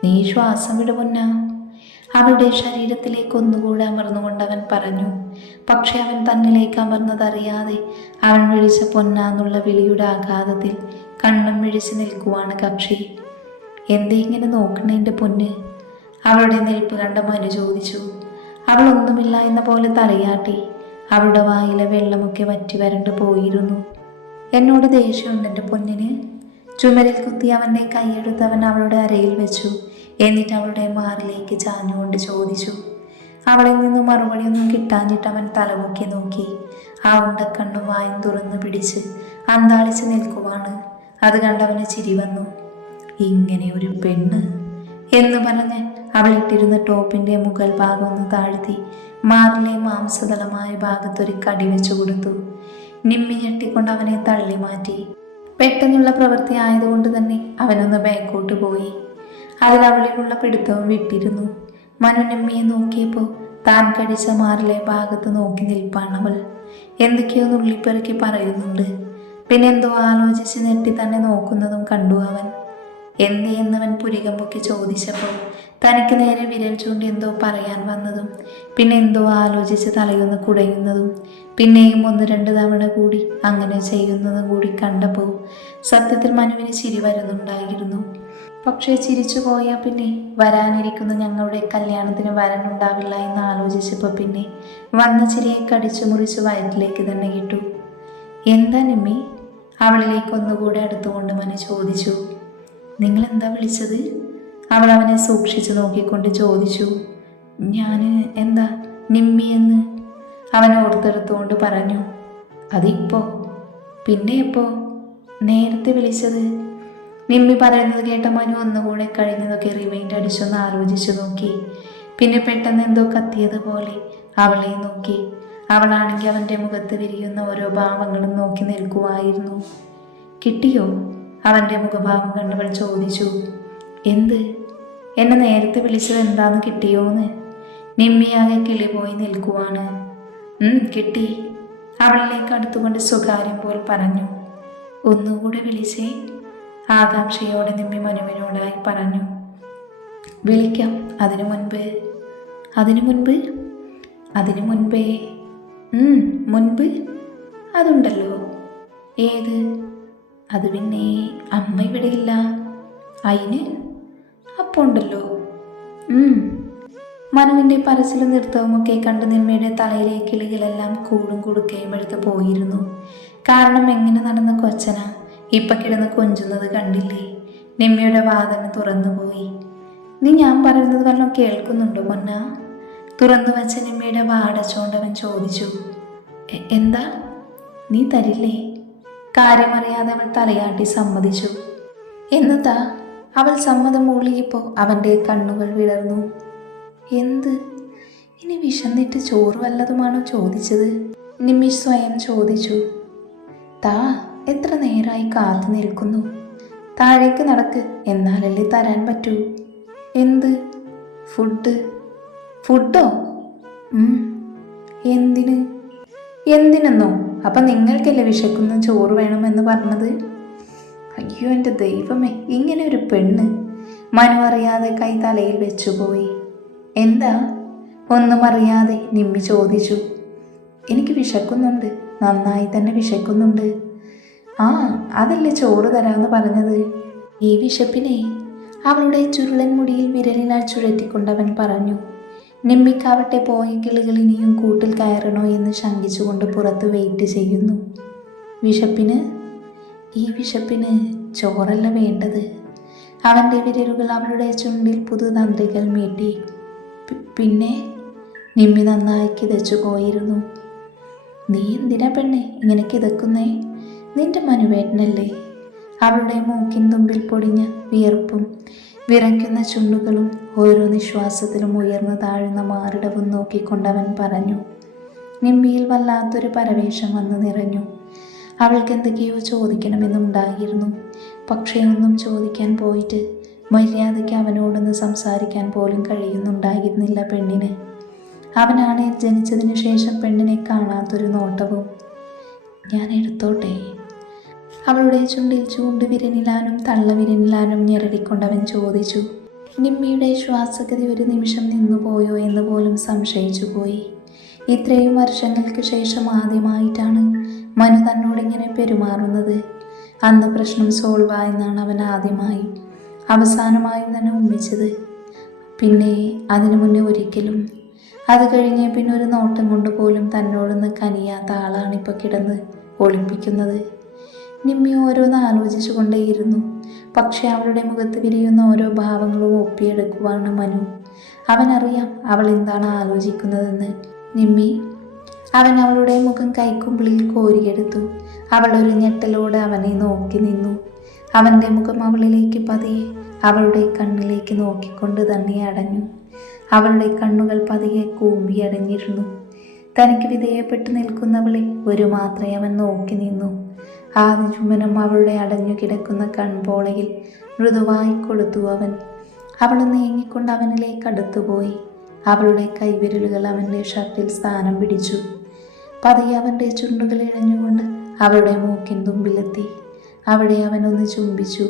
നീ ശ്വാസം വിടുമുന്ന. അവളുടെ ശരീരത്തിലേക്ക് ഒന്നുകൂടെ അമർന്നുകൊണ്ട് അവൻ പറഞ്ഞു. പക്ഷെ അവൻ തന്നിലേക്ക് അമർന്നതറിയാതെ അവൻ വിളിച്ച പൊന്നാന്നുള്ള വിളിയുടെ ആഘാതത്തിൽ കണ്ണും വിഴിച്ച് നിൽക്കുവാണ് കക്ഷി. എന്തേ ഇങ്ങനെ നോക്കണേ എൻ്റെ പൊന്ന്? അവളുടെ നിൽപ്പ് കണ്ട മനു ചോദിച്ചു. അവൾ ഒന്നുമില്ല എന്ന പോലെ തലയാട്ടി. അവളുടെ വായിലെ വെള്ളമൊക്കെ വറ്റി വരണ്ടു പോയിരുന്നു. എന്നോട് ദേഷ്യമുണ്ട് എൻ്റെ പൊന്നിന്. ചുമരിൽ കുത്തി അവൻ്റെ കൈയെടുത്ത് അവൻ അവളുടെ അരയിൽ വെച്ചു. എന്നിട്ട് അവളുടെ മാറിലേക്ക് ചാഞ്ഞുകൊണ്ട് ചോദിച്ചു. അവളിൽ നിന്ന് മറുപടിയൊന്നും കിട്ടാഞ്ഞിട്ട് അവൻ തലമുക്കി നോക്കി. ആ ഉണ്ടക്കണ്ണും വായും തുറന്ന് പിടിച്ച് അന്താളിച്ച് നിൽക്കുവാണ്. അത് കണ്ടവന് ചിരി വന്നു. ഇങ്ങനെ ഒരു പെണ്ണ് എന്ന് പറഞ്ഞ് അവൾ ഇട്ടിരുന്ന ടോപ്പിൻ്റെ മുകൾ ഭാഗം ഒന്ന് താഴ്ത്തി മാറിലെ മാംസതളമായ ഭാഗത്തൊരു കടി വെച്ചു കൊടുത്തു. നിമ്മി ഞെട്ടിക്കൊണ്ട് അവനെ തള്ളി മാറ്റി. പെട്ടെന്നുള്ള പ്രവൃത്തി ആയതുകൊണ്ട് തന്നെ അവനൊന്ന് ബാക്കോട്ട് പോയി. അതിലവളിലുള്ള പിടുത്തവും വിട്ടിരുന്നു. മനു നിമ്മിയെ നോക്കിയപ്പോൾ താൻ കടിച്ച മാറിലെ ഭാഗത്ത് നോക്കി നിൽപ്പാണവൾ. എന്തൊക്കെയോ നുള്ളിപ്പെറുക്കി പറയുന്നുണ്ട്. പിന്നെന്തോ ആലോചിച്ച് നെട്ടി തന്നെ നോക്കുന്നതും കണ്ടു അവൻ. എന്നവൻ പുരികം പൊക്കി ചോദിച്ചപ്പോൾ തനിക്ക് നേരെ വിരൽ ചൂണ്ടി എന്തോ പറയാൻ വന്നതും പിന്നെ എന്തോ ആലോചിച്ച് തലയൊന്ന് കുടയുന്നതും പിന്നെയും 1-2 തവണ കൂടി അങ്ങനെ ചെയ്യുന്നതും കൂടി കണ്ടപ്പോൾ സത്യത്തിൽ മനുവിന് ചിരി വരുന്നുണ്ടായിരുന്നു. പക്ഷേ ചിരിച്ചു പോയാൽ പിന്നെ വരാനിരിക്കുന്ന ഞങ്ങളുടെ കല്യാണത്തിന് വരനുണ്ടാവില്ല എന്ന് ആലോചിച്ചപ്പോൾ പിന്നെ വന്ന ചിരിയെ കടിച്ചു മുറിച്ച് വയറ്റിലേക്ക് തന്നെ ഇട്ടു. എന്താ നിമ്മി? അവളിലേക്ക് ഒന്നുകൂടെ അടുത്തുകൊണ്ട് മനു ചോദിച്ചു. നിങ്ങളെന്താ വിളിച്ചത്? അവൾ അവനെ സൂക്ഷിച്ചു നോക്കിക്കൊണ്ട് ചോദിച്ചു. ഞാൻ എന്താ നിമ്മി എന്ന് അവൻ ഓർത്തെടുത്തുകൊണ്ട് പറഞ്ഞു. അതിപ്പോ? പിന്നെ എപ്പോ? നേരത്തെ വിളിച്ചത്. നിമ്മി പറയുന്നത് കേട്ട മനു ഒന്നുകൂടെ കഴിഞ്ഞതൊക്കെ റിവൈൻഡ് അടിച്ചൊന്ന് ആലോചിച്ചു നോക്കി. പിന്നെ പെട്ടെന്ന് എന്തോ കത്തിയതുപോലെ അവളെ നോക്കി. അവളാണെങ്കിൽ അവൻ്റെ മുഖത്ത് വിരിയുന്ന ഓരോ ഭാവങ്ങളും നോക്കി നിൽക്കുവായിരുന്നു. കിട്ടിയോ? അവൻ്റെ മുഖഭാവം കണ്ടവൾ ചോദിച്ചു. എന്ത്? എന്നെ നേരത്തെ വിളിച്ചത് എന്താന്ന് കിട്ടിയോന്ന്? നിമ്മിയാകെ കിളി പോയി നിൽക്കുവാണ്. കിട്ടി. അവളിലേക്ക് അടുത്തുകൊണ്ട് സ്വകാര്യം പോൽ പറഞ്ഞു. ഒന്നുകൂടെ വിളിച്ചേ, ആകാംക്ഷയോടെ നിമ്മി മനുവിനോടായി പറഞ്ഞു. വിളിക്കാം. അതിനു മുൻപ് മുൻപേ മുൻപ് അതുണ്ടല്ലോ. ഏത്? അത് പിന്നെ അമ്മ ഇവിടെയില്ല. അതിന് അപ്പോൾ ഉണ്ടല്ലോ. മനുവിൻ്റെ പറച്ചിലും നൃത്തവുമൊക്കെ കണ്ട് നിമ്മയുടെ തലയിലെ കിളികളെല്ലാം കൂടും കുടുക്കയും എടുത്ത് പോയിരുന്നു. കാരണം എങ്ങനെ നടന്ന കൊച്ചന ഇപ്പം കിടന്ന് കൊഞ്ചുന്നത് കണ്ടില്ലേ? നിമ്മയുടെ വാതിൽ തുറന്നുപോയി. നീ ഞാൻ പറയുന്നത് വല്ലതും കേൾക്കുന്നുണ്ടോ പൊന്ന? തുറന്നു വച്ച നിമ്മയുടെ വാടച്ചോണ്ടവൻ ചോദിച്ചു. എന്താ? നീ തരില്ലേ? കാര്യമറിയാതെ അവൾ തലയാട്ടി സമ്മതിച്ചു. എന്നതാ? അവൾ സമ്മതം മൂളിയപ്പോൾ അവൻ്റെ കണ്ണുകൾ വിടർന്നു. എന്ത്? ഇനി വിശന്നിട്ട് ചോറ് വല്ലതുമാണോ ചോദിച്ചത്? നിമ്മി സ്വയം ചോദിച്ചു. താ, എത്ര നേരമായി കാത്തു നിൽക്കുന്നു. താഴേക്ക് നടക്ക്, എന്നാലല്ലേ തരാൻ പറ്റൂ. എന്ത്? ഫുഡോ? എന്തിനെന്നോ? അപ്പം നിങ്ങൾക്കല്ലേ വിശക്കുന്ന ചോറ് വേണമെന്ന് പറഞ്ഞത്? അയ്യോ എൻ്റെ ദൈവമേ, ഇങ്ങനെ ഒരു പെണ്ണ്! മനു അറിയാതെ കൈ തലയിൽ വെച്ചുപോയി. എന്താ? ഒന്നും അറിയാതെ നിമ്മി ചോദിച്ചു. എനിക്ക് വിശക്കുന്നുണ്ട്, നന്നായി തന്നെ വിശക്കുന്നുണ്ട്. ആ, അതല്ലേ ചോറ് തരാമെന്ന് പറഞ്ഞത്. ഈ വിശപ്പിനെ അവളുടെ ചുരുളൻ മുടിയിൽ വിരലിനാൽ ചുഴറ്റിക്കൊണ്ടവൻ പറഞ്ഞു. നിമ്മിക്കാവട്ടെ പോയ കിളികൾ ഇനിയും കൂട്ടിൽ കയറണോ എന്ന് ശങ്കിച്ചുകൊണ്ട് പുറത്ത് വെയിറ്റ് ചെയ്യുന്നു. ഈ വിശപ്പിന് ചോറല്ല വേണ്ടത്. അവൻ്റെ വിരലുകൾ അവളുടെ ചുണ്ടിൽ പുതുതന്ത്രികൾ മീട്ടി. പിന്നെ നിമ്മി നന്നായി കിതച്ചു പോയിരുന്നു. നീ എന്തിനാ പെണ്ണെ ഇങ്ങനെ കിതക്കുന്നേ? നിന്റെ മനുവേട്ടനല്ലേ? അവളുടെ മൂക്കിൻ തുമ്പിൽ പൊടിഞ്ഞ വിയർപ്പും വിറയ്ക്കുന്ന ചുണ്ടുകളും ഓരോ നിശ്വാസത്തിലും ഉയർന്നു താഴുന്ന മാറിടവും നോക്കിക്കൊണ്ടവൻ പറഞ്ഞു. നിമ്മിയിൽ വല്ലാത്തൊരു പരവേശം വന്നു നിറഞ്ഞു. അവൾക്ക് എന്തൊക്കെയോ ചോദിക്കണമെന്നുണ്ടായിരുന്നു. പക്ഷേ ഒന്നും ചോദിക്കാൻ പോയിട്ട് മര്യാദയ്ക്ക് അവനോടൊന്ന് സംസാരിക്കാൻ പോലും കഴിയുന്നുണ്ടായിരുന്നില്ല പെണ്ണിന്. അവനാണ് ജനിച്ചതിന് ശേഷം പെണ്ണിനെ കാണാത്തൊരു നോട്ടവും. ഞാൻ എടുത്തോട്ടെ? അവളുടെ ചുണ്ടിൽ ചൂണ്ടുവിരലിലാനും തള്ളവിരലിലാനും ഞെരടിക്കൊണ്ടവൻ ചോദിച്ചു. നിമ്മിയുടെ ശ്വാസഗതി ഒരു നിമിഷം നിന്നുപോയോ എന്ന് പോലും സംശയിച്ചു പോയി. ഇത്രയും വർഷങ്ങൾക്ക് ശേഷം ആദ്യമായിട്ടാണ് മനു തന്നോടിങ്ങനെ പെരുമാറുന്നത്. അന്ന് പ്രശ്നം സോൾവ് ആയെന്നാണ് അവൻ ആദ്യമായും അവസാനമായും തന്നെ ഉമ്മിച്ചത്. പിന്നെ അതിനു മുന്നേ ഒരിക്കലും. അത് കഴിഞ്ഞ് പിന്നെ ഒരു നോട്ടം കൊണ്ട് പോലും തന്നോടൊന്ന് കനിയാത്ത ആളാണിപ്പോൾ കിടന്ന് ഒളിപ്പിക്കുന്നത്. നിമ്മി ഓരോന്ന് ആലോചിച്ചു കൊണ്ടേയിരുന്നു. പക്ഷെ അവളുടെ മുഖത്ത് വിരിയുന്ന ഓരോ ഭാവങ്ങളും ഒപ്പിയെടുക്കുവാണ് മനു. അവനറിയാം അവൾ എന്താണ് ആലോചിക്കുന്നതെന്ന്. നിമ്മി, അവൻ അവളുടെ മുഖം കൈക്കുമ്പിളിൽ കോരിയെടുത്തു. അവൾ ഒരു ഞെട്ടലോടെ അവനെ നോക്കി നിന്നു. അവൻ്റെ മുഖം അവളിലേക്ക് പതിയെ അവളുടെ കണ്ണിലേക്ക് നോക്കിക്കൊണ്ട് തന്നെ അടഞ്ഞു. അവളുടെ കണ്ണുകൾ പതിയെ കൂമ്പിയടഞ്ഞിരുന്നു. തനിക്ക് വിധേയപ്പെട്ടു നിൽക്കുന്നവളെ ഒരു മാത്രമേ അവൻ നോക്കി നിന്നു. ആദ്യ ചുമനം അവളുടെ അടഞ്ഞു കിടക്കുന്ന കൺപോളയിൽ മൃദുവായി കൊടുത്തു അവൻ. അവൾ നീങ്ങിക്കൊണ്ട് അവനിലേക്ക് അടുത്തുപോയി. അവളുടെ കൈവിരലുകൾ അവൻ്റെ ഷർട്ടിൽ സ്ഥാനം പിടിച്ചു. പതിയെ അവൻ്റെ ചുണ്ടുകൾ ഇഴഞ്ഞുകൊണ്ട് അവളുടെ മൂക്കിൻ തുമ്പിലെത്തി. അവിടെ അവനൊന്ന് ചുംബിച്ചു.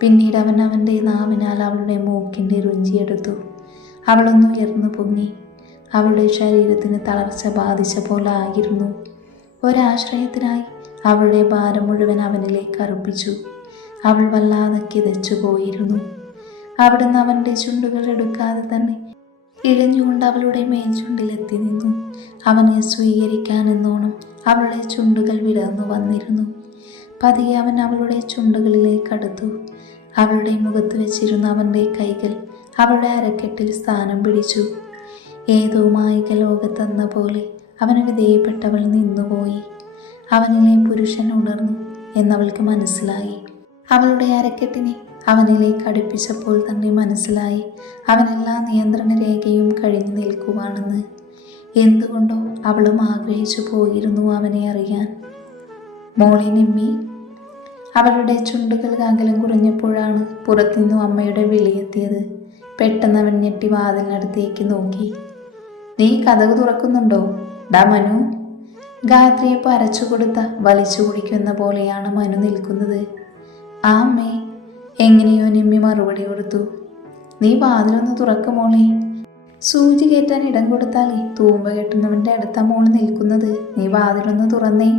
പിന്നീട് അവൻ്റെ നാവിനാൽ അവളുടെ മൂക്കിൻ്റെ രുചിയെടുത്തു. അവളൊന്ന് ഉയർന്നു പൊങ്ങി. അവളുടെ ശരീരത്തിന് തളർച്ച ബാധിച്ച പോലെ ആയിരുന്നു. ഒരാശ്രയത്തിനായി അവളുടെ ഭാരം മുഴുവൻ അവനിലേക്ക് അർപ്പിച്ചു. അവൾ വല്ലാതെ കിതച്ചു പോയിരുന്നു. അവിടുന്ന് അവൻ്റെ ചുണ്ടുകൾ എടുക്കാതെ തന്നെ ഇഴഞ്ഞുകൊണ്ട് അവളുടെ മേൽചുണ്ടിലെത്തി നിന്നു. അവനെ സ്വീകരിക്കാനെന്നോണം അവളുടെ ചുണ്ടുകൾ വിടർന്നു വന്നിരുന്നു. പതിയെ അവൻ അവളുടെ ചുണ്ടുകളിലേക്ക് അടുത്തു. അവളുടെ മുഖത്ത് വെച്ചിരുന്ന അവൻ്റെ കൈകൾ അവളുടെ അരക്കെട്ടിൽ സ്ഥാനം പിടിച്ചു. ഏതോ മായിക ലോകത്തെന്ന പോലെ അവന് വിധേയപ്പെട്ടവൾ നിന്നുപോയി. അവനിലെ പുരുഷൻ ഉണർന്നു എന്നവൾക്ക് മനസ്സിലായി. അവളുടെ അരക്കെട്ടിനെ അവനിലേക്ക് അടുപ്പിച്ചപ്പോൾ തന്നെ മനസ്സിലായി അവനെല്ലാ നിയന്ത്രണ രേഖയും കഴിഞ്ഞു നിൽക്കുവാണെന്ന്. എന്തുകൊണ്ടോ അവളും ആഗ്രഹിച്ചു പോയിരുന്നു അവനെ അറിയാൻ. മോളെ നിമ്മി. അവളുടെ ചുണ്ടുകൾ അകലം കുറഞ്ഞപ്പോഴാണ് പുറത്തുനിന്നും അമ്മയുടെ വിളിയെത്തിയത്. പെട്ടെന്ന് അവൻ ഞെട്ടി വാതിലിനടുത്തേക്ക് നോക്കി. നീ കതക് തുറക്കുന്നുണ്ടോ? ഡാ മനു. ഗായത്രിയെ അരച്ചു കൊടുത്ത വലിച്ചു കുടിക്കുന്ന പോലെയാണ് മനു നിൽക്കുന്നത്. ആ അമ്മേ, എങ്ങനെയോ നിമ്മി മറുപടി കൊടുത്തു. നീ വാതിലൊന്ന് തുറക്കുമോളെ. സൂചി കയറ്റാൻ ഇടം കൊടുത്താലേ തൂമ്പ കെട്ടുന്നവൻ്റെ അടുത്ത മോള് നിൽക്കുന്നത്. നീ വാതിലൊന്ന് തുറന്നേ.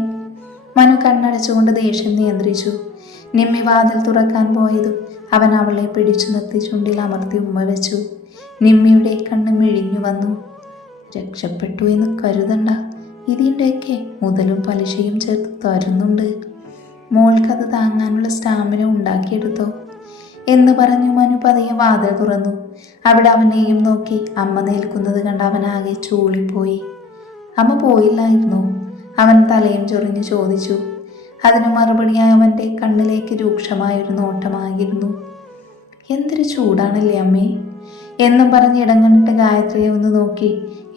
മനു കണ്ണടച്ചുകൊണ്ട് ദേഷ്യം നിയന്ത്രിച്ചു. നിമ്മി വാതിൽ തുറക്കാൻ പോയതും അവൻ അവളെ പിടിച്ചു നിർത്തി ചുണ്ടിൽ അമർത്തി ഉമ്മ വെച്ചു. നിമ്മിയുടെ കണ്ണ് മിഴിഞ്ഞു വന്നു. രക്ഷപ്പെട്ടു എന്ന് കരുതണ്ട, ഇതിൻ്റെയൊക്കെ മുതലും പലിശയും ചേർത്ത് തരുന്നുണ്ട്. മോൾക്കത് താങ്ങാനുള്ള സ്റ്റാമിന ഉണ്ടാക്കിയെടുത്തോ എന്ന് പറഞ്ഞു മനു പതിയെ വാതിൽ തുറന്നു. അവിടെ അവനെയും നോക്കി അമ്മ നിൽക്കുന്നത് കണ്ട് അവനാകെ ചൂളിപ്പോയി. അമ്മ പോയില്ലായിരുന്നോ? അവൻ തലയും ചൊറിഞ്ഞു ചോദിച്ചു. അതിനു മറുപടിയായി അവൻ്റെ കണ്ണിലേക്ക് രൂക്ഷമായൊരു നോട്ടമായിരുന്നു. എന്തൊരു ചൂടാണല്ലേ അമ്മേ എന്നും പറഞ്ഞ് ഇടം കണ്ടിട്ട് ഗായത്രിയെ ഒന്ന് നോക്കി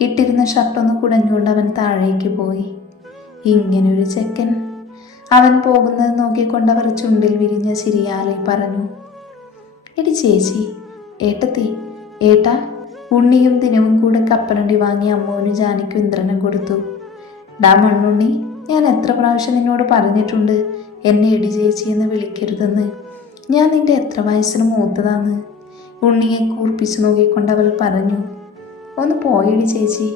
ഇട്ടിരുന്ന ഷർട്ടൊന്ന് കുടഞ്ഞുകൊണ്ട് അവൻ താഴേക്ക് പോയി. ഇങ്ങനൊരു ചെക്കൻ. അവൻ പോകുന്നത് നോക്കിക്കൊണ്ട് അവർ ചുണ്ടിൽ വിരിഞ്ഞ ചിരിയാലെ പറഞ്ഞു. എടി ചേച്ചി, ഏട്ടത്തി, ഏട്ടാ. ഉണ്ണിയും ദിനവും കൂടെ കപ്പലണ്ടി വാങ്ങി അമ്മുവിനും ജാനിക്കും ഇന്ദ്രനും കൊടുത്തു. ഡാ മണ്ണുണ്ണി, ഞാൻ എത്ര പ്രാവശ്യം നിന്നോട് പറഞ്ഞിട്ടുണ്ട് എന്നെ എടി ചേച്ചി എന്ന് വിളിക്കരുതെന്ന്. ഞാൻ നിന്റെ എത്ര വയസ്സിന് മൂത്തതാന്ന്. ഉണ്ണിയെ കൂർപ്പിച്ചു നോക്കിക്കൊണ്ട് അവൾ പറഞ്ഞു. ഒന്ന് പോയടി ചേച്ചി.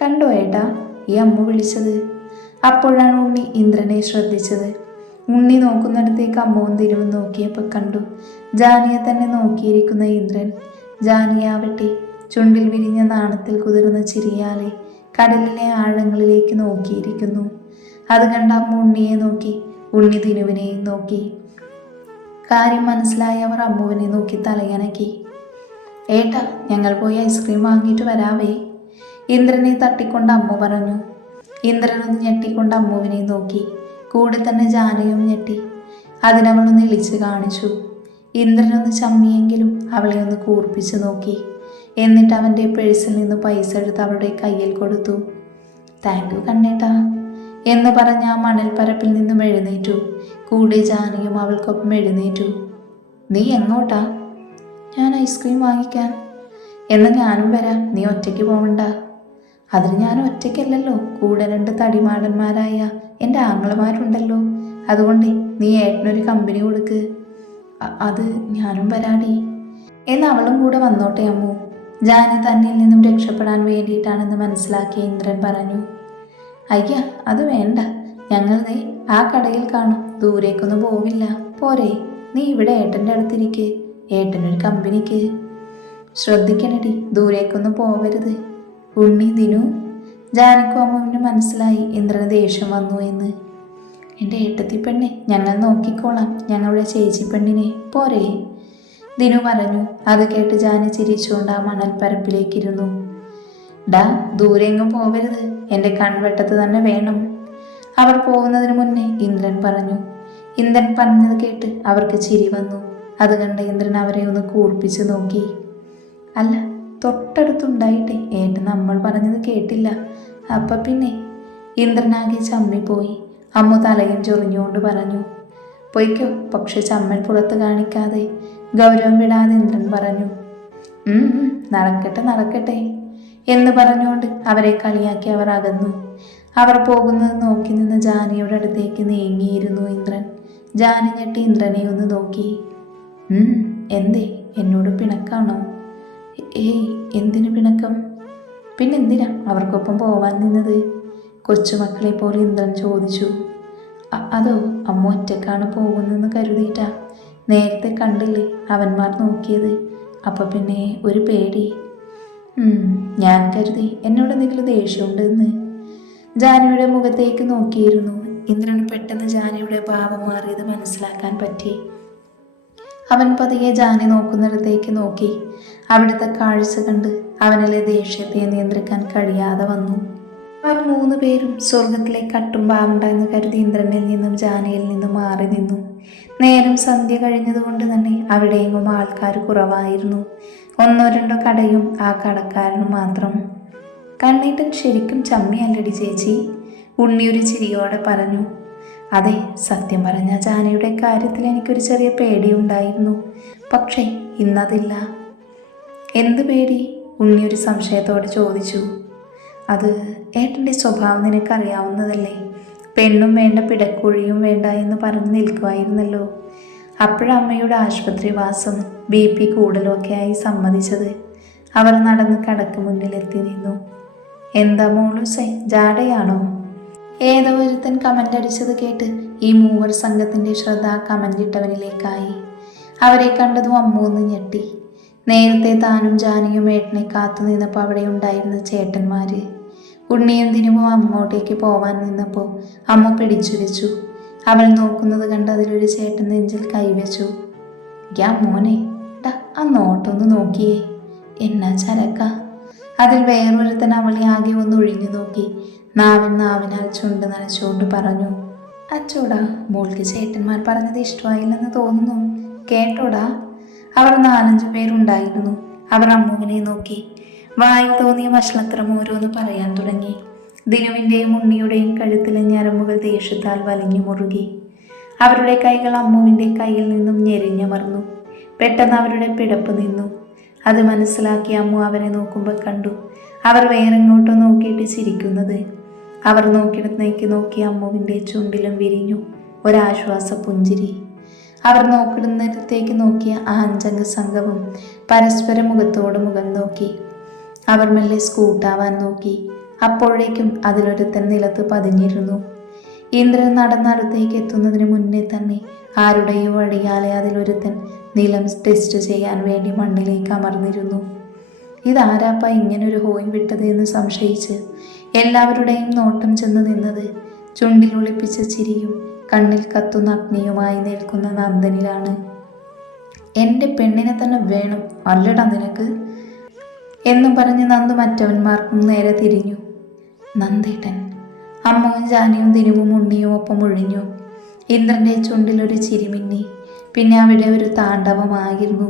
കണ്ടോ ഏട്ടാ ഈ അമ്മ വിളിച്ചത്? അപ്പോഴാണ് ഉണ്ണി ഇന്ദ്രനെ ശ്രദ്ധിച്ചത്. ഉണ്ണി നോക്കുന്നിടത്തേക്ക് അമ്മവും തിരുവും നോക്കിയപ്പോൾ കണ്ടു ജാനിയെ തന്നെ നോക്കിയിരിക്കുന്ന ഇന്ദ്രൻ. ജാനിയാവട്ടെ ചുണ്ടിൽ വിരിഞ്ഞ നാണത്തിൽ കുതിർന്ന ചിരിയാലെ കടലിലെ ആഴങ്ങളിലേക്ക് നോക്കിയിരിക്കുന്നു. അത് കണ്ട അമ്മ ഉണ്ണിയെ നോക്കി, ഉണ്ണി ദിനുവിനെയും നോക്കി. കാര്യം മനസ്സിലായി അവർ അമ്മുവിനെ നോക്കി തലയനക്കി. ഏട്ടാ, ഞങ്ങൾ പോയി ഐസ്ക്രീം വാങ്ങിയിട്ട് വരാവേ, ഇന്ദ്രനെ തട്ടിക്കൊണ്ട് അമ്മ പറഞ്ഞു. ഇന്ദ്രനൊന്ന് ഞെട്ടിക്കൊണ്ട് അമ്മുവിനെ നോക്കി. കൂടെ തന്നെ ജാനയും ഞെട്ടി. അതിനവളൊന്ന് ഇളിച്ച് കാണിച്ചു. ഇന്ദ്രനൊന്ന് ചമ്മിയെങ്കിലും അവളെ ഒന്ന് കൂർപ്പിച്ച് നോക്കി. എന്നിട്ട് അവൻ്റെ പേഴ്സിൽ നിന്ന് പൈസ എടുത്ത് അവളുടെ കയ്യിൽ കൊടുത്തു. താങ്ക് യു കണ്ണേട്ടാ എന്ന് പറഞ്ഞ് ആ മണൽ പരപ്പിൽ നിന്നും എഴുന്നേറ്റു. കൂടെ ജാനയും അവൾക്കൊപ്പം എഴുന്നേറ്റു. നീ എങ്ങോട്ടാ? ഞാൻ ഐസ്ക്രീം വാങ്ങിക്കാൻ. എന്നാൽ ഞാനും വരാം, നീ ഒറ്റയ്ക്ക് പോവണ്ട. അതിന് ഞാൻ ഒറ്റയ്ക്കല്ലല്ലോ, കൂടെ 2 തടിമാടന്മാരായ എൻ്റെ ആങ്ങളമാരുണ്ടല്ലോ. അതുകൊണ്ട് നീ ഏട്ടനൊരു കമ്പനി കൊടുക്ക്. അത് ഞാനും വരാടി. എന്ന് അവളും കൂടെ വന്നോട്ടെ അമ്മു. ജാനി തന്നിൽ നിന്നും രക്ഷപ്പെടാൻ വേണ്ടിയിട്ടാണെന്ന് മനസ്സിലാക്കിയ ഇന്ദ്രൻ പറഞ്ഞു. അയ്യ, അത് വേണ്ട, ഞങ്ങൾ ദേ ആ കടയിൽ കാണും, ദൂരേക്കൊന്നും പോവില്ല. പോരെ, നീ ഇവിടെ ഏട്ടൻ്റെ അടുത്തിരിക്ക്, ഏട്ടനൊരു കമ്പനിക്ക്. ശ്രദ്ധിക്കണടി, ദൂരേക്കൊന്നും പോവരുത്. ഉണ്ണി, ദിനു. ജാനിക്കും അമ്മുവിന് മനസ്സിലായി ഇന്ദ്രന് ദേഷ്യം വന്നു എന്ന്. എൻ്റെ ഏട്ടത്തി പെണ്ണെ, ഞങ്ങൾ നോക്കിക്കോളാം, ഞങ്ങളുടെ ചേച്ചി പെണ്ണിനെ, പോരെ ദിനു പറഞ്ഞു. അത് കേട്ട് ജാനി ചിരിച്ചുകൊണ്ട് ആ മണൽപ്പരപ്പിലേക്കിരുന്നു. ഡാ, ദൂരെങ്ങും പോവരുത്, എൻ്റെ കൺവെട്ടത്ത് തന്നെ വേണം. അവർ പോകുന്നതിന് മുന്നേ ഇന്ദ്രൻ പറഞ്ഞു. ഇന്ദ്രൻ പറഞ്ഞത് കേട്ട് അവർക്ക് ചിരി വന്നു. അത് കണ്ട് ഇന്ദ്രൻ അവരെ ഒന്ന് കൂർപ്പിച്ച് നോക്കി. അല്ല, തൊട്ടടുത്തുണ്ടായിട്ടെ ഏട്ടൻ നമ്മൾ പറഞ്ഞത് കേട്ടില്ല. അപ്പം പിന്നെ ഇന്ദ്രനാകെ ചമ്മിപ്പോയി. അമ്മു തലയും ചൊറിഞ്ഞുകൊണ്ട് പറഞ്ഞു. പൊയ്ക്കോ, പക്ഷെ ചമ്മൽ പുറത്ത് കാണിക്കാതെ, ഗൗരവം വിടാതെ ഇന്ദ്രൻ പറഞ്ഞു. നടക്കട്ടെ നടക്കട്ടെ എന്ന് പറഞ്ഞുകൊണ്ട് അവരെ കളിയാക്കി അവർ അകന്നു. അവർ പോകുന്നത് നോക്കി നിന്ന് ജാനിയുടെ അടുത്തേക്ക് നീങ്ങിയിരുന്നു ഇന്ദ്രൻ. ജാനി ഞെട്ടി ഇന്ദ്രനെ ഒന്ന് നോക്കി. എന്തേ, എന്നോട് പിണക്കാണോ? ഏയ്, എന്തിനു പിണക്കം? പിന്നെന്തിനാ അവർക്കൊപ്പം പോവാൻ നിന്നത്? കൊച്ചുമക്കളെ പോലെ ഇന്ദ്രൻ ചോദിച്ചു. അതോ, അമ്മ ഒറ്റക്കാണ് പോകുന്നതെന്ന് കരുതിയിട്ടാ. നേരത്തെ കണ്ടില്ലേ അവന്മാർ നോക്കിയത്, അപ്പം പിന്നെ ഒരു പേടി. ഞാൻ കരുതി എന്നോട് എന്തെങ്കിലും ദേഷ്യമുണ്ടെന്ന്. ജാനിയുടെ മുഖത്തേക്ക് നോക്കിയിരുന്നു. ഇന്ദ്രന് പെട്ടെന്ന് ജാനിയുടെ ഭാവം മാറിയത് മനസ്സിലാക്കാൻ പറ്റി. അവൻ പതിയെ ജാനി നോക്കുന്നിടത്തേക്ക് നോക്കി. അവിടുത്തെ കാഴ്ച കണ്ട് അവനിലെ ദേഷ്യത്തെ നിയന്ത്രിക്കാൻ കഴിയാതെ വന്നു. അവർ 3 പേരും സ്വർഗത്തിലെ കട്ടും പാവണ്ട എന്ന് കരുതി ഇന്ദ്രനിൽ നിന്നും ജാനിയിൽ നിന്നും മാറി നിന്നു. നേരം സന്ധ്യ കഴിഞ്ഞതുകൊണ്ട് തന്നെ അവിടെയെങ്ങും ആൾക്കാർ കുറവായിരുന്നു. 1-2 കടയും ആ കടക്കാരനും മാത്രം. കണ്ണേട്ടൻ ശരിക്കും ചമ്മിയല്ലടി ചേച്ചി, ഉണ്ണിയൊരു ചിരിയോടെ പറഞ്ഞു. അതെ, സത്യം പറഞ്ഞ ജാനിയുടെ കാര്യത്തിൽ എനിക്കൊരു ചെറിയ പേടിയുണ്ടായിരുന്നു. പക്ഷേ ഇന്നതില്ല. എന്ത് പേടി? ഉണ്ണിയൊരു സംശയത്തോടെ ചോദിച്ചു. അത് ഏട്ടൻ്റെ സ്വഭാവം നിനക്കറിയാവുന്നതല്ലേ. പെണ്ണും വേണ്ട പിടക്കുഴിയും വേണ്ട എന്ന് പറഞ്ഞു നിൽക്കുമായിരുന്നല്ലോ. അപ്പോഴമ്മയുടെ ആശുപത്രിവാസം BP കൂടുതലൊക്കെയായി സമ്മതിച്ചത്. അവർ നടന്ന് കടക്ക് മുന്നിലെത്തി നിന്നു. എന്താ മോളൂസേ, ജാടയാണോ? ഏതോ ഒരുത്തൻ കമൻ്റ് അടിച്ചത് കേട്ട് ഈ മൂവർ സംഘത്തിൻ്റെ ശ്രദ്ധ കമൻ്റ് ഇട്ടവനിലേക്കായി. അവരെ കണ്ടതും അമ്മ ഒന്ന് ഞെട്ടി. നേരത്തെ താനും ജാനിയും ഏട്ടനെ കാത്തു നിന്നപ്പോൾ അവിടെ ഉണ്ടായിരുന്ന ചേട്ടന്മാര്. ഉണ്ണിയും ദിനുവും അങ്ങോട്ടേക്ക് പോവാൻ നിന്നപ്പോൾ അമ്മ പിടിച്ചു വെച്ചു. അവൾ നോക്കുന്നത് കണ്ട് അതിലൊരു ചേട്ടൻ നെഞ്ചിൽ കൈവച്ചു. യാ മോനെ, ആ നോട്ടൊന്ന് നോക്കിയേ, എന്നാ ചരക്ക. അതിൽ വേറൊരുത്തൻ അവളെ ആകെ ഒന്ന് ഒഴിഞ്ഞു നോക്കി നാവിനാൽ ചുണ്ട് നനച്ചുകൊണ്ട് പറഞ്ഞു, അച്ചോടാ, മോൾക്ക് ചേട്ടന്മാർ പറഞ്ഞത് ഇഷ്ടമായില്ലെന്ന് തോന്നുന്നു. കേട്ടോടാ. അവർ 4-5 പേരുണ്ടായിരുന്നു. അവർ അമ്മുവിനെ നോക്കി വായിൽ തോന്നിയ വഷളത്തരം ഓരോന്ന് പറയാൻ തുടങ്ങി. ദിനുവിൻ്റെയും ഉണ്ണിയുടെയും കഴുത്തിലെ ഞരമ്പുകൾ ദേഷ്യത്താൽ വലിഞ്ഞു മുറുകി. അവരുടെ കൈകൾ അമ്മുവിൻ്റെ കയ്യിൽ നിന്നും ഞെരിഞ്ഞമർന്നു. പെട്ടെന്ന് അവരുടെ പിടപ്പ് നിന്നു. അത് മനസ്സിലാക്കി അമ്മു അവരെ നോക്കുമ്പോൾ കണ്ടു അവർ വേറെങ്ങോട്ടോ നോക്കിയിട്ട് ചിരിക്കുന്നത്. അവർ നോക്കിയിടത്തേക്ക് നോക്കി അമ്മുവിൻ്റെ ചുണ്ടിലും വിരിഞ്ഞു ഒരാശ്വാസ പുഞ്ചിരി. അവർ നോക്കിടുന്നിടത്തേക്ക് നോക്കിയ ആ 5 സംഘവും പരസ്പരം മുഖത്തോട് മുഖം നോക്കി. അവർ മെല്ലെ സ്കൂട്ടാവാൻ നോക്കി. അപ്പോഴേക്കും അതിലൊരുത്തൻ നിലത്ത് പതിഞ്ഞിരുന്നു. ഇന്ദ്രൻ നടന്നടുത്തേക്ക് എത്തുന്നതിന് മുന്നേ തന്നെ ആരുടെയോ വഴിയാലെ അതിലൊരുത്തൻ നിലം ടെസ്റ്റ് ചെയ്യാൻ വേണ്ടി മണ്ണിലേക്ക് അമർന്നിരുന്നു. ഇതാരാപ്പ ഇങ്ങനൊരു ഹോയ് വിട്ടത് എന്ന് സംശയിച്ച് എല്ലാവരുടെയും നോട്ടം ചെന്ന് നിന്നത് ചുണ്ടിൽ ഒളിപ്പിച്ച ചിരിയും കണ്ണിൽ കത്തുന്ന അഗ്നിയുമായി നിൽക്കുന്ന നന്ദനിലാണ്. എൻ്റെ പെണ്ണിനെ തന്നെ വേണം അല്ലടാ നിനക്ക് എന്നും പറഞ്ഞ് നന്ദു മറ്റവന്മാർക്കും നേരെ തിരിഞ്ഞു. നന്ദേട്ടൻ. അമ്മവും ജാനിയും ദിനുവും ഉണ്ണിയും ഒപ്പം ഒഴിഞ്ഞു. ഇന്ദ്രൻ്റെ ചുണ്ടിലൊരു ചിരിമിന്നി. പിന്നെ അവിടെ ഒരു താണ്ഡവമായിരുന്നു.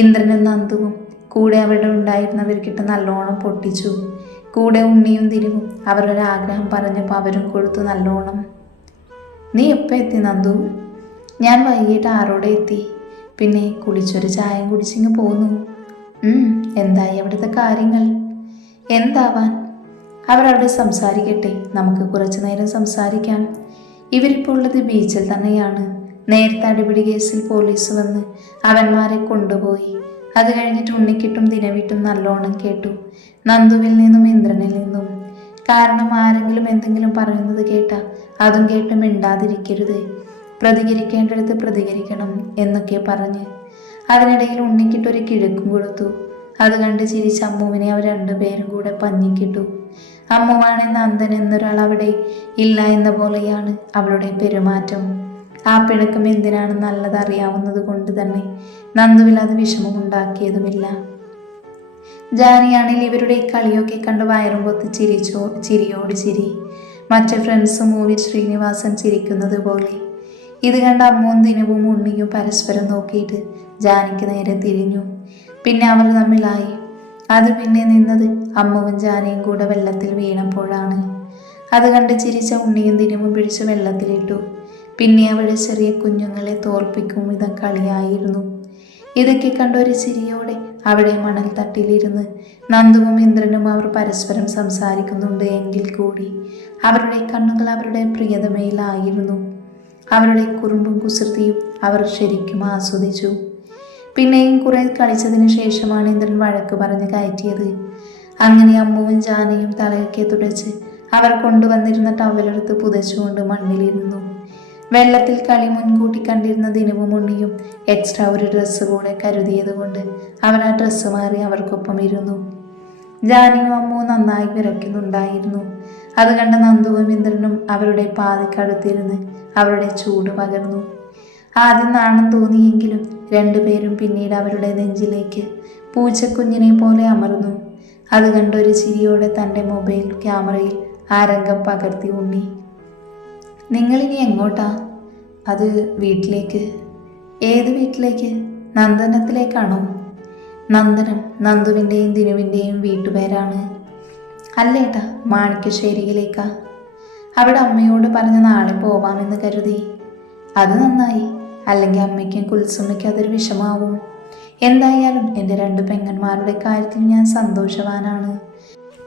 ഇന്ദ്രനും നന്ദുവും കൂടെ അവിടെ ഉണ്ടായിരുന്നവർക്കിട്ട് നല്ലോണം പൊട്ടിച്ചു. കൂടെ ഉണ്ണിയും ദിനുവും അവരൊരാഗ്രഹം പറഞ്ഞപ്പോൾ അവരും കൊടുത്തു നല്ലോണം. നീ എപ്പോൾ എത്തി നന്ദു? ഞാൻ വൈകിട്ട് 6 എത്തി. പിന്നെ കുളിച്ചൊരു ചായയും കുടിച്ചിങ്ങ് പോന്നു. എന്തായി അവിടുത്തെ കാര്യങ്ങൾ? എന്താവാൻ, അവരവിടെ സംസാരിക്കട്ടെ, നമുക്ക് കുറച്ചു നേരം സംസാരിക്കാം. ഇവരിപ്പോൾ ഉള്ളത് ബീച്ചിൽ തന്നെയാണ്. നേരത്തെ അടിപിടി കേസിൽ പോലീസ് വന്ന് അവന്മാരെ കൊണ്ടുപോയി. അത് കഴിഞ്ഞിട്ട് ഉണ്ണിക്കിട്ടും ദിനവിട്ടും നല്ലോണം കേട്ടു, നന്ദുവിൽ നിന്നും ഇന്ദ്രനിൽ നിന്നും. കാരണം ആരെങ്കിലും എന്തെങ്കിലും പറയുന്നത് കേട്ടാ അതും കേട്ട് മിണ്ടാതിരിക്കരുത്, പ്രതികരിക്കേണ്ടടുത്ത് പ്രതികരിക്കണം എന്നൊക്കെ പറഞ്ഞ്. അതിനിടയിൽ ഉണ്ണിക്കിട്ടൊരു കിഴക്കും കൊടുത്തു. അത് കണ്ട് ചിരിച്ച അമ്മുവിനെ അവർ 2 പേരും കൂടെ പഞ്ഞിക്കിട്ടു. അമ്മുവാണ് നന്ദൻ എന്നൊരാൾ അവിടെ ഇല്ല എന്ന പോലെയാണ് അവളുടെ പെരുമാറ്റം. ആ പിണക്കം എന്തിനാണ് നല്ലത് അറിയാവുന്നത് കൊണ്ട് തന്നെ നന്ദുവിൽ അത് വിഷമമുണ്ടാക്കിയതുമില്ല. ജാനിയാണെങ്കിൽ ഇവരുടെ കളിയൊക്കെ കണ്ട് വയറും പൊത്തി ചിരിയോട് ചിരി. മറ്റ് ഫ്രണ്ട്സ് മൂവി ശ്രീനിവാസൻ ചിരിക്കുന്നത് പോലെ. ഇത് കണ്ട് അമ്മുവും ദിനുവും ഉണ്ണിയും പരസ്പരം നോക്കിയിട്ട് ജാനിക്ക് നേരെ തിരിഞ്ഞു. പിന്നെ അവർ തമ്മിലായി. അത് പിന്നെ നിന്നത് അമ്മുവും ജാനിയും കൂടെ വെള്ളത്തിൽ വീണപ്പോഴാണ്. അത് കണ്ട് ചിരിച്ച ഉണ്ണിയും ദിനുവും പിടിച്ച് വെള്ളത്തിലിട്ടു. പിന്നെ അവിടെ ചെറിയ കുഞ്ഞുങ്ങളെ തോൽപ്പിക്കും വിധം കളിയായിരുന്നു. ഇതൊക്കെ കണ്ട ഒരു ചിരിയോടെ അവിടെ മണൽ തട്ടിലിരുന്ന് നന്ദുവും ഇന്ദ്രനും അവർ പരസ്പരം സംസാരിക്കുന്നുണ്ട് എങ്കിൽ കൂടി അവരുടെ കണ്ണുകൾ അവരുടെ പ്രിയതമയിലായിരുന്നു. അവരുടെ കുറുമ്പും കുസൃതിയും അവർ ശരിക്കും ആസ്വദിച്ചു. പിന്നെയും കുറെ കളിച്ചതിന് ശേഷമാണ് ഇന്ദ്രൻ വഴക്ക് പറഞ്ഞ് കയറ്റിയത്. അങ്ങനെ അമ്മുവും ജാനയും തലയൊക്കെ തുടച്ച് അവർ കൊണ്ടുവന്നിരുന്ന ടവലെടുത്ത് പുതച്ചുകൊണ്ട് മണ്ണിലിരുന്നു. വെള്ളത്തിൽ കളി മുൻകൂട്ടി കണ്ടിരുന്ന ദിനുവും ഉണ്ണിയും എക്സ്ട്രാ ഒരു ഡ്രസ്സ് കൂടെ കരുതിയത് കൊണ്ട് അവർ ആ ഡ്രസ്സ് മാറി അവർക്കൊപ്പം ഇരുന്നു. ജാനിയും അമ്മുവും നന്നായി വിറയ്ക്കുന്നുണ്ടായിരുന്നു. അത് കണ്ട നന്ദുവും ഇന്ദ്രനും അവരുടെ പാതിക്കടുത്തിരുന്ന് അവരുടെ ചൂട് പകർന്നു. ആദ്യം നാണം തോന്നിയെങ്കിലും 2 പേരും പിന്നീട് അവരുടെ നെഞ്ചിലേക്ക് പൂച്ചക്കുഞ്ഞിനെ പോലെ അമർന്നു. അത് കണ്ടൊരു ചിരിയോടെ തൻ്റെ മൊബൈൽ ക്യാമറയിൽ ആ രംഗം പകർത്തി ഉണ്ണി. നിങ്ങളിനി എങ്ങോട്ടാ? അത് വീട്ടിലേക്ക്. ഏത് വീട്ടിലേക്ക്? നന്ദനത്തിലേക്കാണോ? നന്ദനം നന്ദുവിൻ്റെയും ദിനുവിൻ്റെയും വീട്ടുപേരാണ്. അല്ലേട്ടാ, മാണിക്യശ്ശേരിയിലേക്കാ. അവിടെ അമ്മയോട് പറഞ്ഞ് നാളെ പോവാമെന്ന് കരുതി. അത് നന്നായി, അല്ലെങ്കിൽ അമ്മയ്ക്കും കുൽസുമ്മയ്ക്കും അതൊരു വിഷമാവും. എന്തായാലും എൻ്റെ 2 പെങ്ങന്മാരുടെ കാര്യത്തിൽ ഞാൻ സന്തോഷവാനാണ്.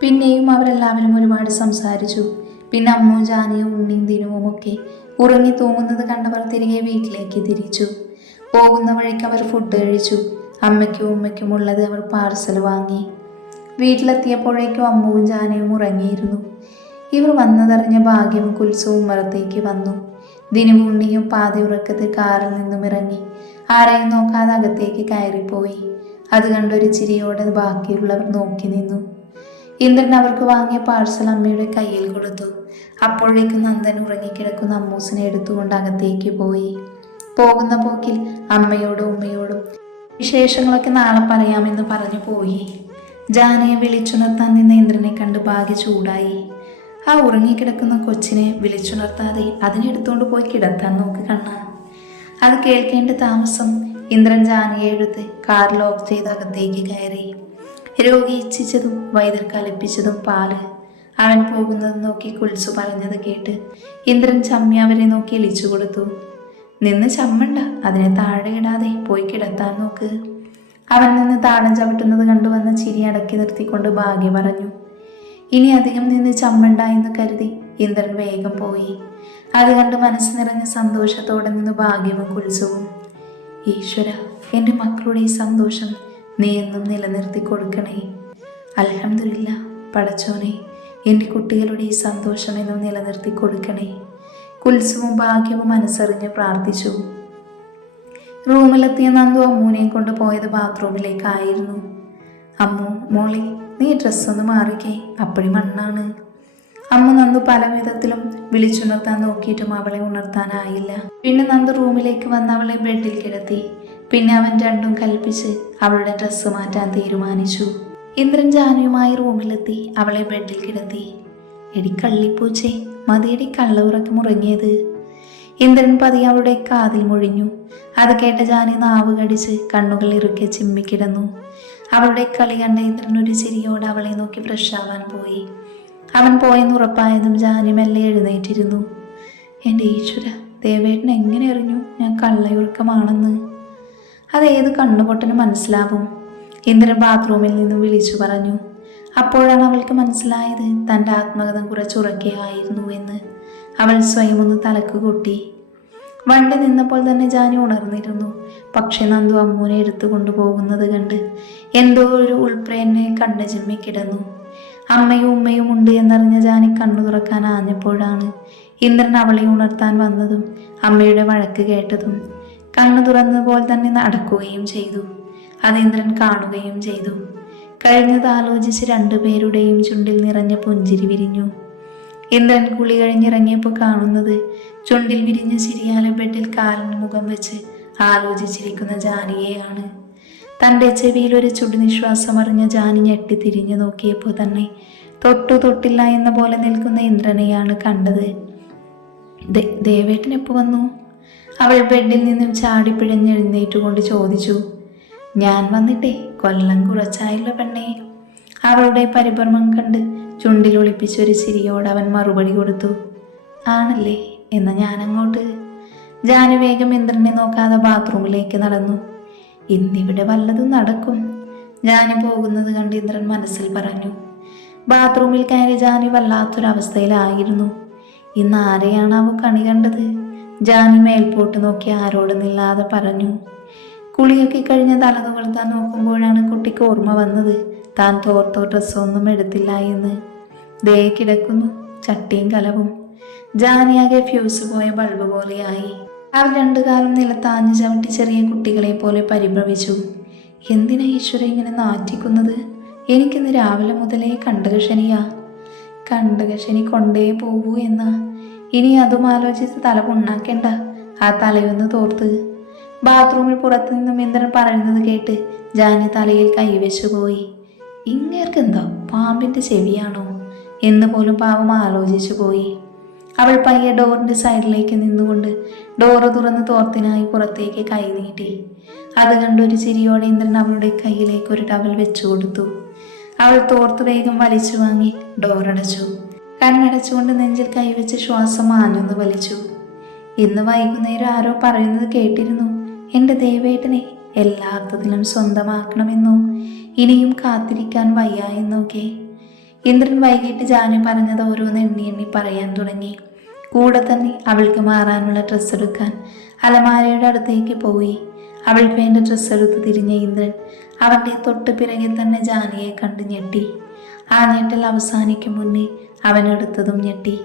പിന്നെയും അവരെല്ലാവരും ഒരുപാട് സംസാരിച്ചു. പിന്നെ അമ്മുവും ജാനിയും ഉണ്ണിയും ദിനുവും ഒക്കെ ഉറങ്ങി തൂങ്ങുന്നത് കണ്ടവർ തിരികെ വീട്ടിലേക്ക് തിരിച്ചു. പോകുന്ന വഴിക്ക് അവർ ഫുഡ് കഴിച്ചു. അമ്മയ്ക്കും ഉമ്മയ്ക്കും ഉള്ളത് അവർ പാർസൽ വാങ്ങി. വീട്ടിലെത്തിയപ്പോഴേക്കും അമ്മുവും ജാനയും ഉറങ്ങിയിരുന്നു. ഇവർ വന്നതറിഞ്ഞ ഭാഗ്യവും കുൽസവും ഉമ്മറത്തേക്ക് വന്നു. ദിനുവും ഉണ്ണിയും പാതി ഉറക്കത്തിൽ കാറിൽ നിന്നും ഇറങ്ങി ആരെയും നോക്കാതെ അകത്തേക്ക് കയറിപ്പോയി. അത് കണ്ടൊരു ചിരിയോടെ ബാക്കിയുള്ളവർ നോക്കി നിന്നു. ഇന്ദ്രൻ അവർക്ക് വാങ്ങിയ പാഴ്സൽ അമ്മയുടെ കയ്യിൽ കൊടുത്തു. അപ്പോഴേക്കും നന്ദൻ ഉറങ്ങിക്കിടക്കുന്ന അമ്മൂസിനെ എടുത്തുകൊണ്ട് അകത്തേക്ക് പോയി. പോകുന്ന പോക്കിൽ അമ്മയോടും ഉമ്മയോടും വിശേഷങ്ങളൊക്കെ നാളെ പറയാമെന്ന് പറഞ്ഞു പോയി. ജാനയെ വിളിച്ചുണർത്താൻ നിന്ന ഇന്ദ്രനെ കണ്ട് ഭാഗ്യ ചൂടായി. ആ ഉറങ്ങിക്കിടക്കുന്ന കൊച്ചിനെ വിളിച്ചുണർത്താതെ അതിനെടുത്തുകൊണ്ട് പോയി കിടത്താൻ നോക്ക് കണ്ണ. അത് കേൾക്കേണ്ട താമസം ഇന്ദ്രൻ ജാനയെ എടുത്ത് കാർ ലോക്ക് ചെയ്ത് അകത്തേക്ക് കയറി. രോഗി ഇച്ഛിച്ചതും വൈദ്യർ കലപ്പിച്ചതും പാല്. അവൻ പോകുന്നത് നോക്കി കുൽസു പറഞ്ഞത് കേട്ട് ഇന്ദ്രൻ ചമ്മി അവരെ നോക്കി എളിച്ചു കൊടുത്തു. നിന്ന് ചമ്മണ്ട, അതിനെ താഴെ ഇടാതെ പോയി കിടത്താൻ നോക്ക്. അവൻ നിന്ന് താളം ചവിട്ടുന്നത് കണ്ടുവന്ന ചിരി അടക്കി നിർത്തിക്കൊണ്ട് ഭാഗ്യ പറഞ്ഞു. ഇനി അധികം നിന്ന് ചമ്മണ്ട എന്ന് കരുതി ഇന്ദ്രൻ വേഗം പോയി. അത് കണ്ട് മനസ്സ് നിറഞ്ഞ സന്തോഷത്തോടെ നിന്ന് ഭാഗ്യവും കുൽസുവും. ഈശ്വര, എൻ്റെ മക്കളുടെ ഈ സന്തോഷം നീ എന്നും നിലനിർത്തി കൊടുക്കണേ. അൽഹംദുലില്ലാ പടച്ചോനെ, എൻ്റെ കുട്ടികളുടെ ഈ സന്തോഷം എന്നും നിലനിർത്തി കൊടുക്കണേ. കുൽസുവും ഭാഗ്യവും മനസ്സറിഞ്ഞ് പ്രാർത്ഥിച്ചു. റൂമിലെത്തിയ നന്ദു അമ്മൂനെയും കൊണ്ട് പോയത് ബാത്റൂമിലേക്കായിരുന്നു. അമ്മു, മോളെ, നീ ഡ്രസ്സൊന്ന് മാറിക്കേ, അപ്പടി മണ്ണാണ്. അമ്മ നന്ദു പല വിധത്തിലും വിളിച്ചുണർത്താൻ നോക്കിയിട്ടും അവളെ ഉണർത്താനായില്ല. പിന്നെ നന്ദു റൂമിലേക്ക് വന്ന് അവളെ ബെഡിൽ കിടത്തി. പിന്നെ അവൻ രണ്ടും കൽപ്പിച്ച് അവളുടെ ഡ്രസ്സ് മാറ്റാൻ തീരുമാനിച്ചു. ഇന്ദ്രൻ ജാനുവുമായി റൂമിലെത്തി അവളെ ബെഡിൽ കിടത്തി. എടി കള്ളിപ്പൂച്ചേ, മതിയടി കള്ള ഉറക്കം ഉറങ്ങിയത്. ഇന്ദ്രൻ പതിയെ അവളുടെ കാതിൽ മൊഴിഞ്ഞു. അത് കേട്ട ജാനി നാവ് കടിച്ച് കണ്ണുകൾ ഇറുക്കെ ചിമ്മിക്കിടന്നു. അവളുടെ കളി കണ്ട ഇന്ദ്രൻ ഒരു ചിരിയോടെ അവളെ നോക്കി ഫ്രഷ് ആവാൻ പോയി. അവൻ പോയെന്ന് ഉറപ്പായതും ജാനി മെല്ലെ എഴുന്നേറ്റിരുന്നു. എൻ്റെ ഈശ്വര, ദേവേട്ടൻ എങ്ങനെ അറിഞ്ഞു ഞാൻ കള്ളയുറക്കമാണെന്ന്? അതേത് കണ്ണുപൊട്ടന് മനസ്സിലാവും? ഇന്ദ്രൻ ബാത്റൂമിൽ നിന്നും വിളിച്ചു പറഞ്ഞു. അപ്പോഴാണ് അവൾക്ക് മനസ്സിലായത് തൻ്റെ ആത്മകഥം കുറച്ചുറക്കെയായിരുന്നു എന്ന്. അവൾ സ്വയം ഒന്ന് തലക്ക് കൊട്ടി. വണ്ടി നിന്നപ്പോൾ തന്നെ ജാനി ഉണർന്നിരുന്നു. പക്ഷെ നന്ദു അമ്മൂനെ എടുത്തു കൊണ്ടുപോകുന്നത് കണ്ട് എന്തോ ഒരു ഉൾപ്രേരണയെ കണ്ണ് ചിമ്മി കിടന്നു. അമ്മയും ഉമ്മയും ഉണ്ട് എന്നറിഞ്ഞ ജാനി കണ്ണു തുറക്കാൻ ആഞ്ഞപ്പോഴാണ് ഇന്ദ്രൻ അവളെ ഉണർത്താൻ വന്നതും അമ്മയുടെ വഴക്ക് കേട്ടതും. കണ്ണു തുറന്നപ്പോൾ തന്നെ നടക്കുകയും ചെയ്തു. അത് ഇന്ദ്രൻ കാണുകയും ചെയ്തു. കഴിഞ്ഞത് ആലോചിച്ച് രണ്ടുപേരുടെയും ചുണ്ടിൽ നിറഞ്ഞ പുഞ്ചിരി വിരിഞ്ഞു. ഇന്ദ്രൻ കുളി കഴിഞ്ഞിറങ്ങിയപ്പോൾ കാണുന്നത് ചുണ്ടിൽ വിരിഞ്ഞ ചിരിയാലെ ബെഡിൽ കാലിന് മുഖം വെച്ച് ആലോചിച്ചിരിക്കുന്ന ജാനിയെയാണ്. തൻ്റെ ചെവിയിൽ ഒരു ചുടുനിശ്വാസം അറിഞ്ഞ ജാനി ഞെട്ടി തിരിഞ്ഞു നോക്കിയപ്പോൾ തന്നെ തൊട്ടില്ല എന്ന പോലെ നിൽക്കുന്ന ഇന്ദ്രനെയാണ് കണ്ടത്. ദേവേട്ടൻ എപ്പോൾ വന്നു? അവൾ ബെഡിൽ നിന്നും ചാടിപ്പിഴഞ്ഞെഴുന്നേറ്റുകൊണ്ട് ചോദിച്ചു. ഞാൻ വന്നിട്ടേ കൊല്ലം കുറച്ചായില്ല പെണ്ണേ. അവളുടെ പരിഭ്രമം കണ്ട് ചുണ്ടിൽ ഒളിപ്പിച്ചൊരു ചിരിയോട് അവൻ മറുപടി കൊടുത്തു. ആണല്ലേ, എന്നാ ഞാനങ്ങോട്ട്. ജാനു വേഗം ഇന്ദ്രനെ നോക്കാതെ ബാത്റൂമിലേക്ക് നടന്നു. ഇന്നിവിടെ വല്ലതും നടക്കും. ജാനു പോകുന്നത് കണ്ട് ഇന്ദ്രൻ മനസ്സിൽ പറഞ്ഞു. ബാത്റൂമിൽ കയറി ജാനു വല്ലാത്തൊരവസ്ഥയിലായിരുന്നു. ഇന്ന് ആരെയാണ് അവ കണി കണ്ടത്? ജാനി മേൽപോട്ട് നോക്കി ആരോടുന്നില്ലാതെ പറഞ്ഞു. കുളിയൊക്കെ കഴിഞ്ഞ് തലതുകൊളുത്താൻ നോക്കുമ്പോഴാണ് കുട്ടിക്ക് ഓർമ്മ വന്നത് താൻ തോർത്തോ ഡ്രസ്സൊന്നും എടുത്തില്ല എന്ന്. ദേ കിടക്കുന്നു ചട്ടിയും കലവും. ജാനിയാകെ ഫ്യൂസ് പോയ ബൾബ് പോലെയായി. അവർ രണ്ടു കാലം നിലത്താഞ്ഞു ചവിട്ടി ചെറിയ കുട്ടികളെ പോലെ പരിഭ്രമിച്ചു. എന്തിനാ ഈശ്വര ഇങ്ങനെ നാറ്റിക്കുന്നത്? എനിക്കിന്ന് രാവിലെ മുതലേ കണ്ടകശനിയാ. കണ്ടകശനി കൊണ്ടേ പോവൂ എന്നാ. ഇനി അതും ആലോചിച്ച് തല പുണ്ണാക്കേണ്ട, ആ തലയൊന്ന് തോർത്ത്. ബാത്റൂമിൽ പുറത്തു നിന്നും ഇന്ദ്രൻ പറയുന്നത് കേട്ട് ജാനി തലയിൽ കൈവച്ചു പോയി. ഇങ്ങേർക്ക് എന്താ പാമ്പിൻ്റെ ചെവിയാണോ എന്ന് പോലും പാവം ആലോചിച്ചു പോയി. അവൾ പയ്യെ ഡോറിൻ്റെ സൈഡിലേക്ക് നിന്നുകൊണ്ട് ഡോറ് തുറന്ന് തോർത്തിനായി പുറത്തേക്ക് കൈ നീട്ടി. അത് കണ്ടൊരു ചിരിയോടെ ഇന്ദ്രൻ അവളുടെ കയ്യിലേക്ക് ഒരു ടവൽ വെച്ചു കൊടുത്തു. അവൾ തോർത്ത് വേഗം വലിച്ചു വാങ്ങി ഡോറടച്ചു. കണ്ണടച്ചുകൊണ്ട് നെഞ്ചിൽ കൈവച്ച് ശ്വാസം ആഞ്ഞൊന്ന് വലിച്ചു. ഇന്ന് വൈകുന്നേരം ആരോ പറയുന്നത് കേട്ടിരുന്നു, എൻ്റെ ദേവേട്ടനെ എല്ലാ അർത്ഥത്തിലും സ്വന്തമാക്കണമെന്നോ ഇനിയും കാത്തിരിക്കാൻ വയ്യ എന്നൊക്കെ. ഇന്ദ്രൻ വൈകിട്ട് ജാനു പറഞ്ഞത് ഓരോന്ന് എണ്ണി എണ്ണി പറയാൻ തുടങ്ങി. കൂടെ തന്നെ അവൾക്ക് മാറാനുള്ള ഡ്രസ്സ് എടുക്കാൻ അലമാരയുടെ അടുത്തേക്ക് പോയി. അവൾക്ക് വേണ്ട ഡ്രസ്സ് എടുത്ത് തിരിഞ്ഞ ഇന്ദ്രൻ അവൻ്റെ തൊട്ട് പിറകെ തന്നെ ജാനിയെ കണ്ട് ഞെട്ടി. ആ ഞെട്ടൽ അവസാനിക്കും മുന്നേ അവനെടുത്തതും ഞെട്ടി.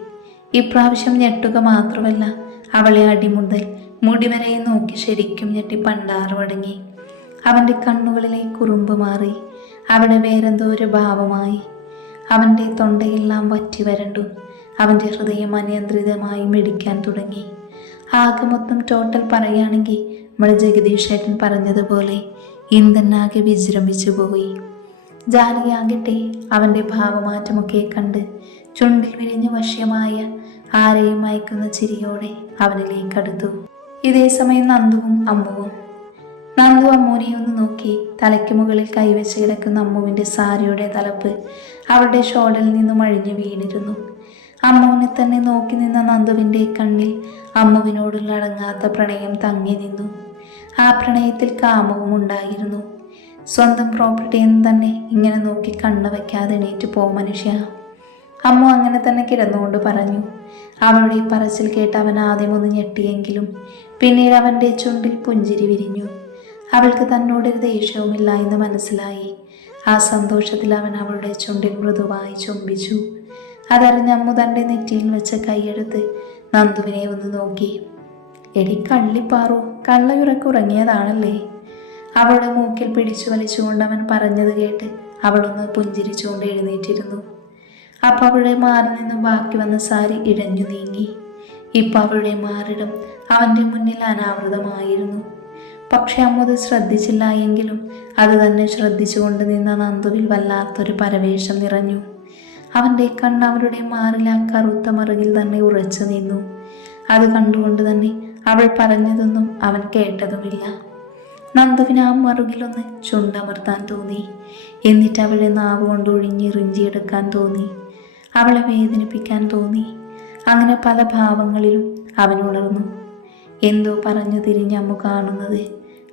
ഇപ്രാവശ്യം ഞെട്ടുക മാത്രമല്ല, അവളെ അടിമുതൽ മുടിവരെയും നോക്കി ശരിക്കും ഞെട്ടി പണ്ടാറുമടങ്ങി. അവൻ്റെ കണ്ണുകളിലെ കുറുമ്പ് മാറി. അവിടെ വേറെന്തോ ഒരു ഭാവമായി. അവൻ്റെ തൊണ്ടയെല്ലാം വറ്റി വരണ്ടു. അവൻ്റെ ഹൃദയം അനിയന്ത്രിതമായി മിടിക്കാൻ തുടങ്ങി. ആകെ മൊത്തം ടോട്ടൽ പറയുകയാണെങ്കിൽ നമ്മുടെ ജഗദീഷ് ഏട്ടൻ പറഞ്ഞതുപോലെ ഇന്ദ്രനാകെ വിജൃംഭിച്ചു പോയി. ജാനകിയാകട്ടെ അവൻ്റെ ഭാവമാറ്റമൊക്കെ കണ്ട് ചുണ്ടിൽ വിരിഞ്ഞ വശ്യമായ ആരെയും മയക്കുന്ന ചിരിയോടെ അവനിലേക്കടുത്തു. ഇതേ സമയം നന്ദുവും അമ്മുവും. നന്ദു അമ്മൂനെ ഒന്ന് നോക്കി. തലയ്ക്ക് മുകളിൽ കൈവച്ച് കിടക്കുന്ന അമ്മുവിൻ്റെ സാരിയുടെ തലപ്പ് അവളുടെ ഷോളിൽ നിന്നും അഴിഞ്ഞു വീണിരുന്നു. അമ്മുവിനെ തന്നെ നോക്കി നിന്ന നന്ദുവിൻ്റെ കണ്ണിൽ അമ്മുവിനോടുള്ള അടങ്ങാത്ത പ്രണയം തങ്ങി നിന്നു. ആ പ്രണയത്തിൽ കാമവും ഉണ്ടായിരുന്നു. സ്വന്തം പ്രോപ്പർട്ടിയെന്ന് തന്നെ ഇങ്ങനെ നോക്കി കണ്ണു വയ്ക്കാതെ എണീറ്റ് പോ മനുഷ്യ. അമ്മു അങ്ങനെ തന്നെ കിടന്നുകൊണ്ട് പറഞ്ഞു. അവളുടെ പറച്ചിൽ കേട്ട് അവൻ ആദ്യം ഒന്ന് ഞെട്ടിയെങ്കിലും പിന്നീട് അവൻ്റെ ചുണ്ടിൽ പുഞ്ചിരി വിരിഞ്ഞു. അവൾക്ക് തന്നോടൊരു ദേഷ്യവുമില്ല എന്ന് മനസ്സിലായി. ആ സന്തോഷത്തിൽ അവൻ അവളുടെ ചുണ്ടിൽ മൃദുവായി ചുംബിച്ചു. അതറിഞ്ഞ അമ്മു തൻ്റെ നെറ്റിയിൽ വെച്ച കൈയെടുത്ത് നന്ദുവിനെ ഒന്ന് നോക്കി. എടി കള്ളിപ്പാറു, കള്ളയുറക്കുറങ്ങിയതാണല്ലേ? അവളുടെ മൂക്കിൽ പിടിച്ചു വലിച്ചുകൊണ്ട് അവൻ പറഞ്ഞത് കേട്ട് അവളൊന്ന് പുഞ്ചിരിച്ചുകൊണ്ട് എഴുന്നേറ്റിരുന്നു. അപ്പം അവളുടെ മാറിൽ നിന്നും ബാക്കി വന്ന സാരി ഇഴഞ്ഞു നീങ്ങി. ഇപ്പം അവളുടെ മാറിടം അവൻ്റെ മുന്നിൽ അനാവൃതമായിരുന്നു. പക്ഷെ അമ്മത് ശ്രദ്ധിച്ചില്ല എങ്കിലും അത് തന്നെ ശ്രദ്ധിച്ചുകൊണ്ട് നിന്ന നന്ദുവിൽ വല്ലാത്തൊരു പരവേശം നിറഞ്ഞു. അവൻ്റെ കണ്ണ് അവളുടെ മാറിൽ ആ കറുത്ത മറുകിൽ തന്നെ ഉറച്ചു നിന്നു. അത് കണ്ടുകൊണ്ട് തന്നെ അവൾ പറഞ്ഞതൊന്നും അവൻ കേട്ടതുമില്ല. നന്ദുവിന് ആ മറുകിലൊന്ന് ചുണ്ടമർത്താൻ തോന്നി. എന്നിട്ട് അവളെ നാവ് കൊണ്ട് ഒഴിഞ്ഞിറിഞ്ചിയെടുക്കാൻ തോന്നി. അവളെ വേദനിപ്പിക്കാൻ തോന്നി. അങ്ങനെ പല ഭാവങ്ങളിലും അവൻ ഉണർന്നു. എന്തോ പറഞ്ഞു തിരിഞ്ഞ അമ്മു കാണുന്നത്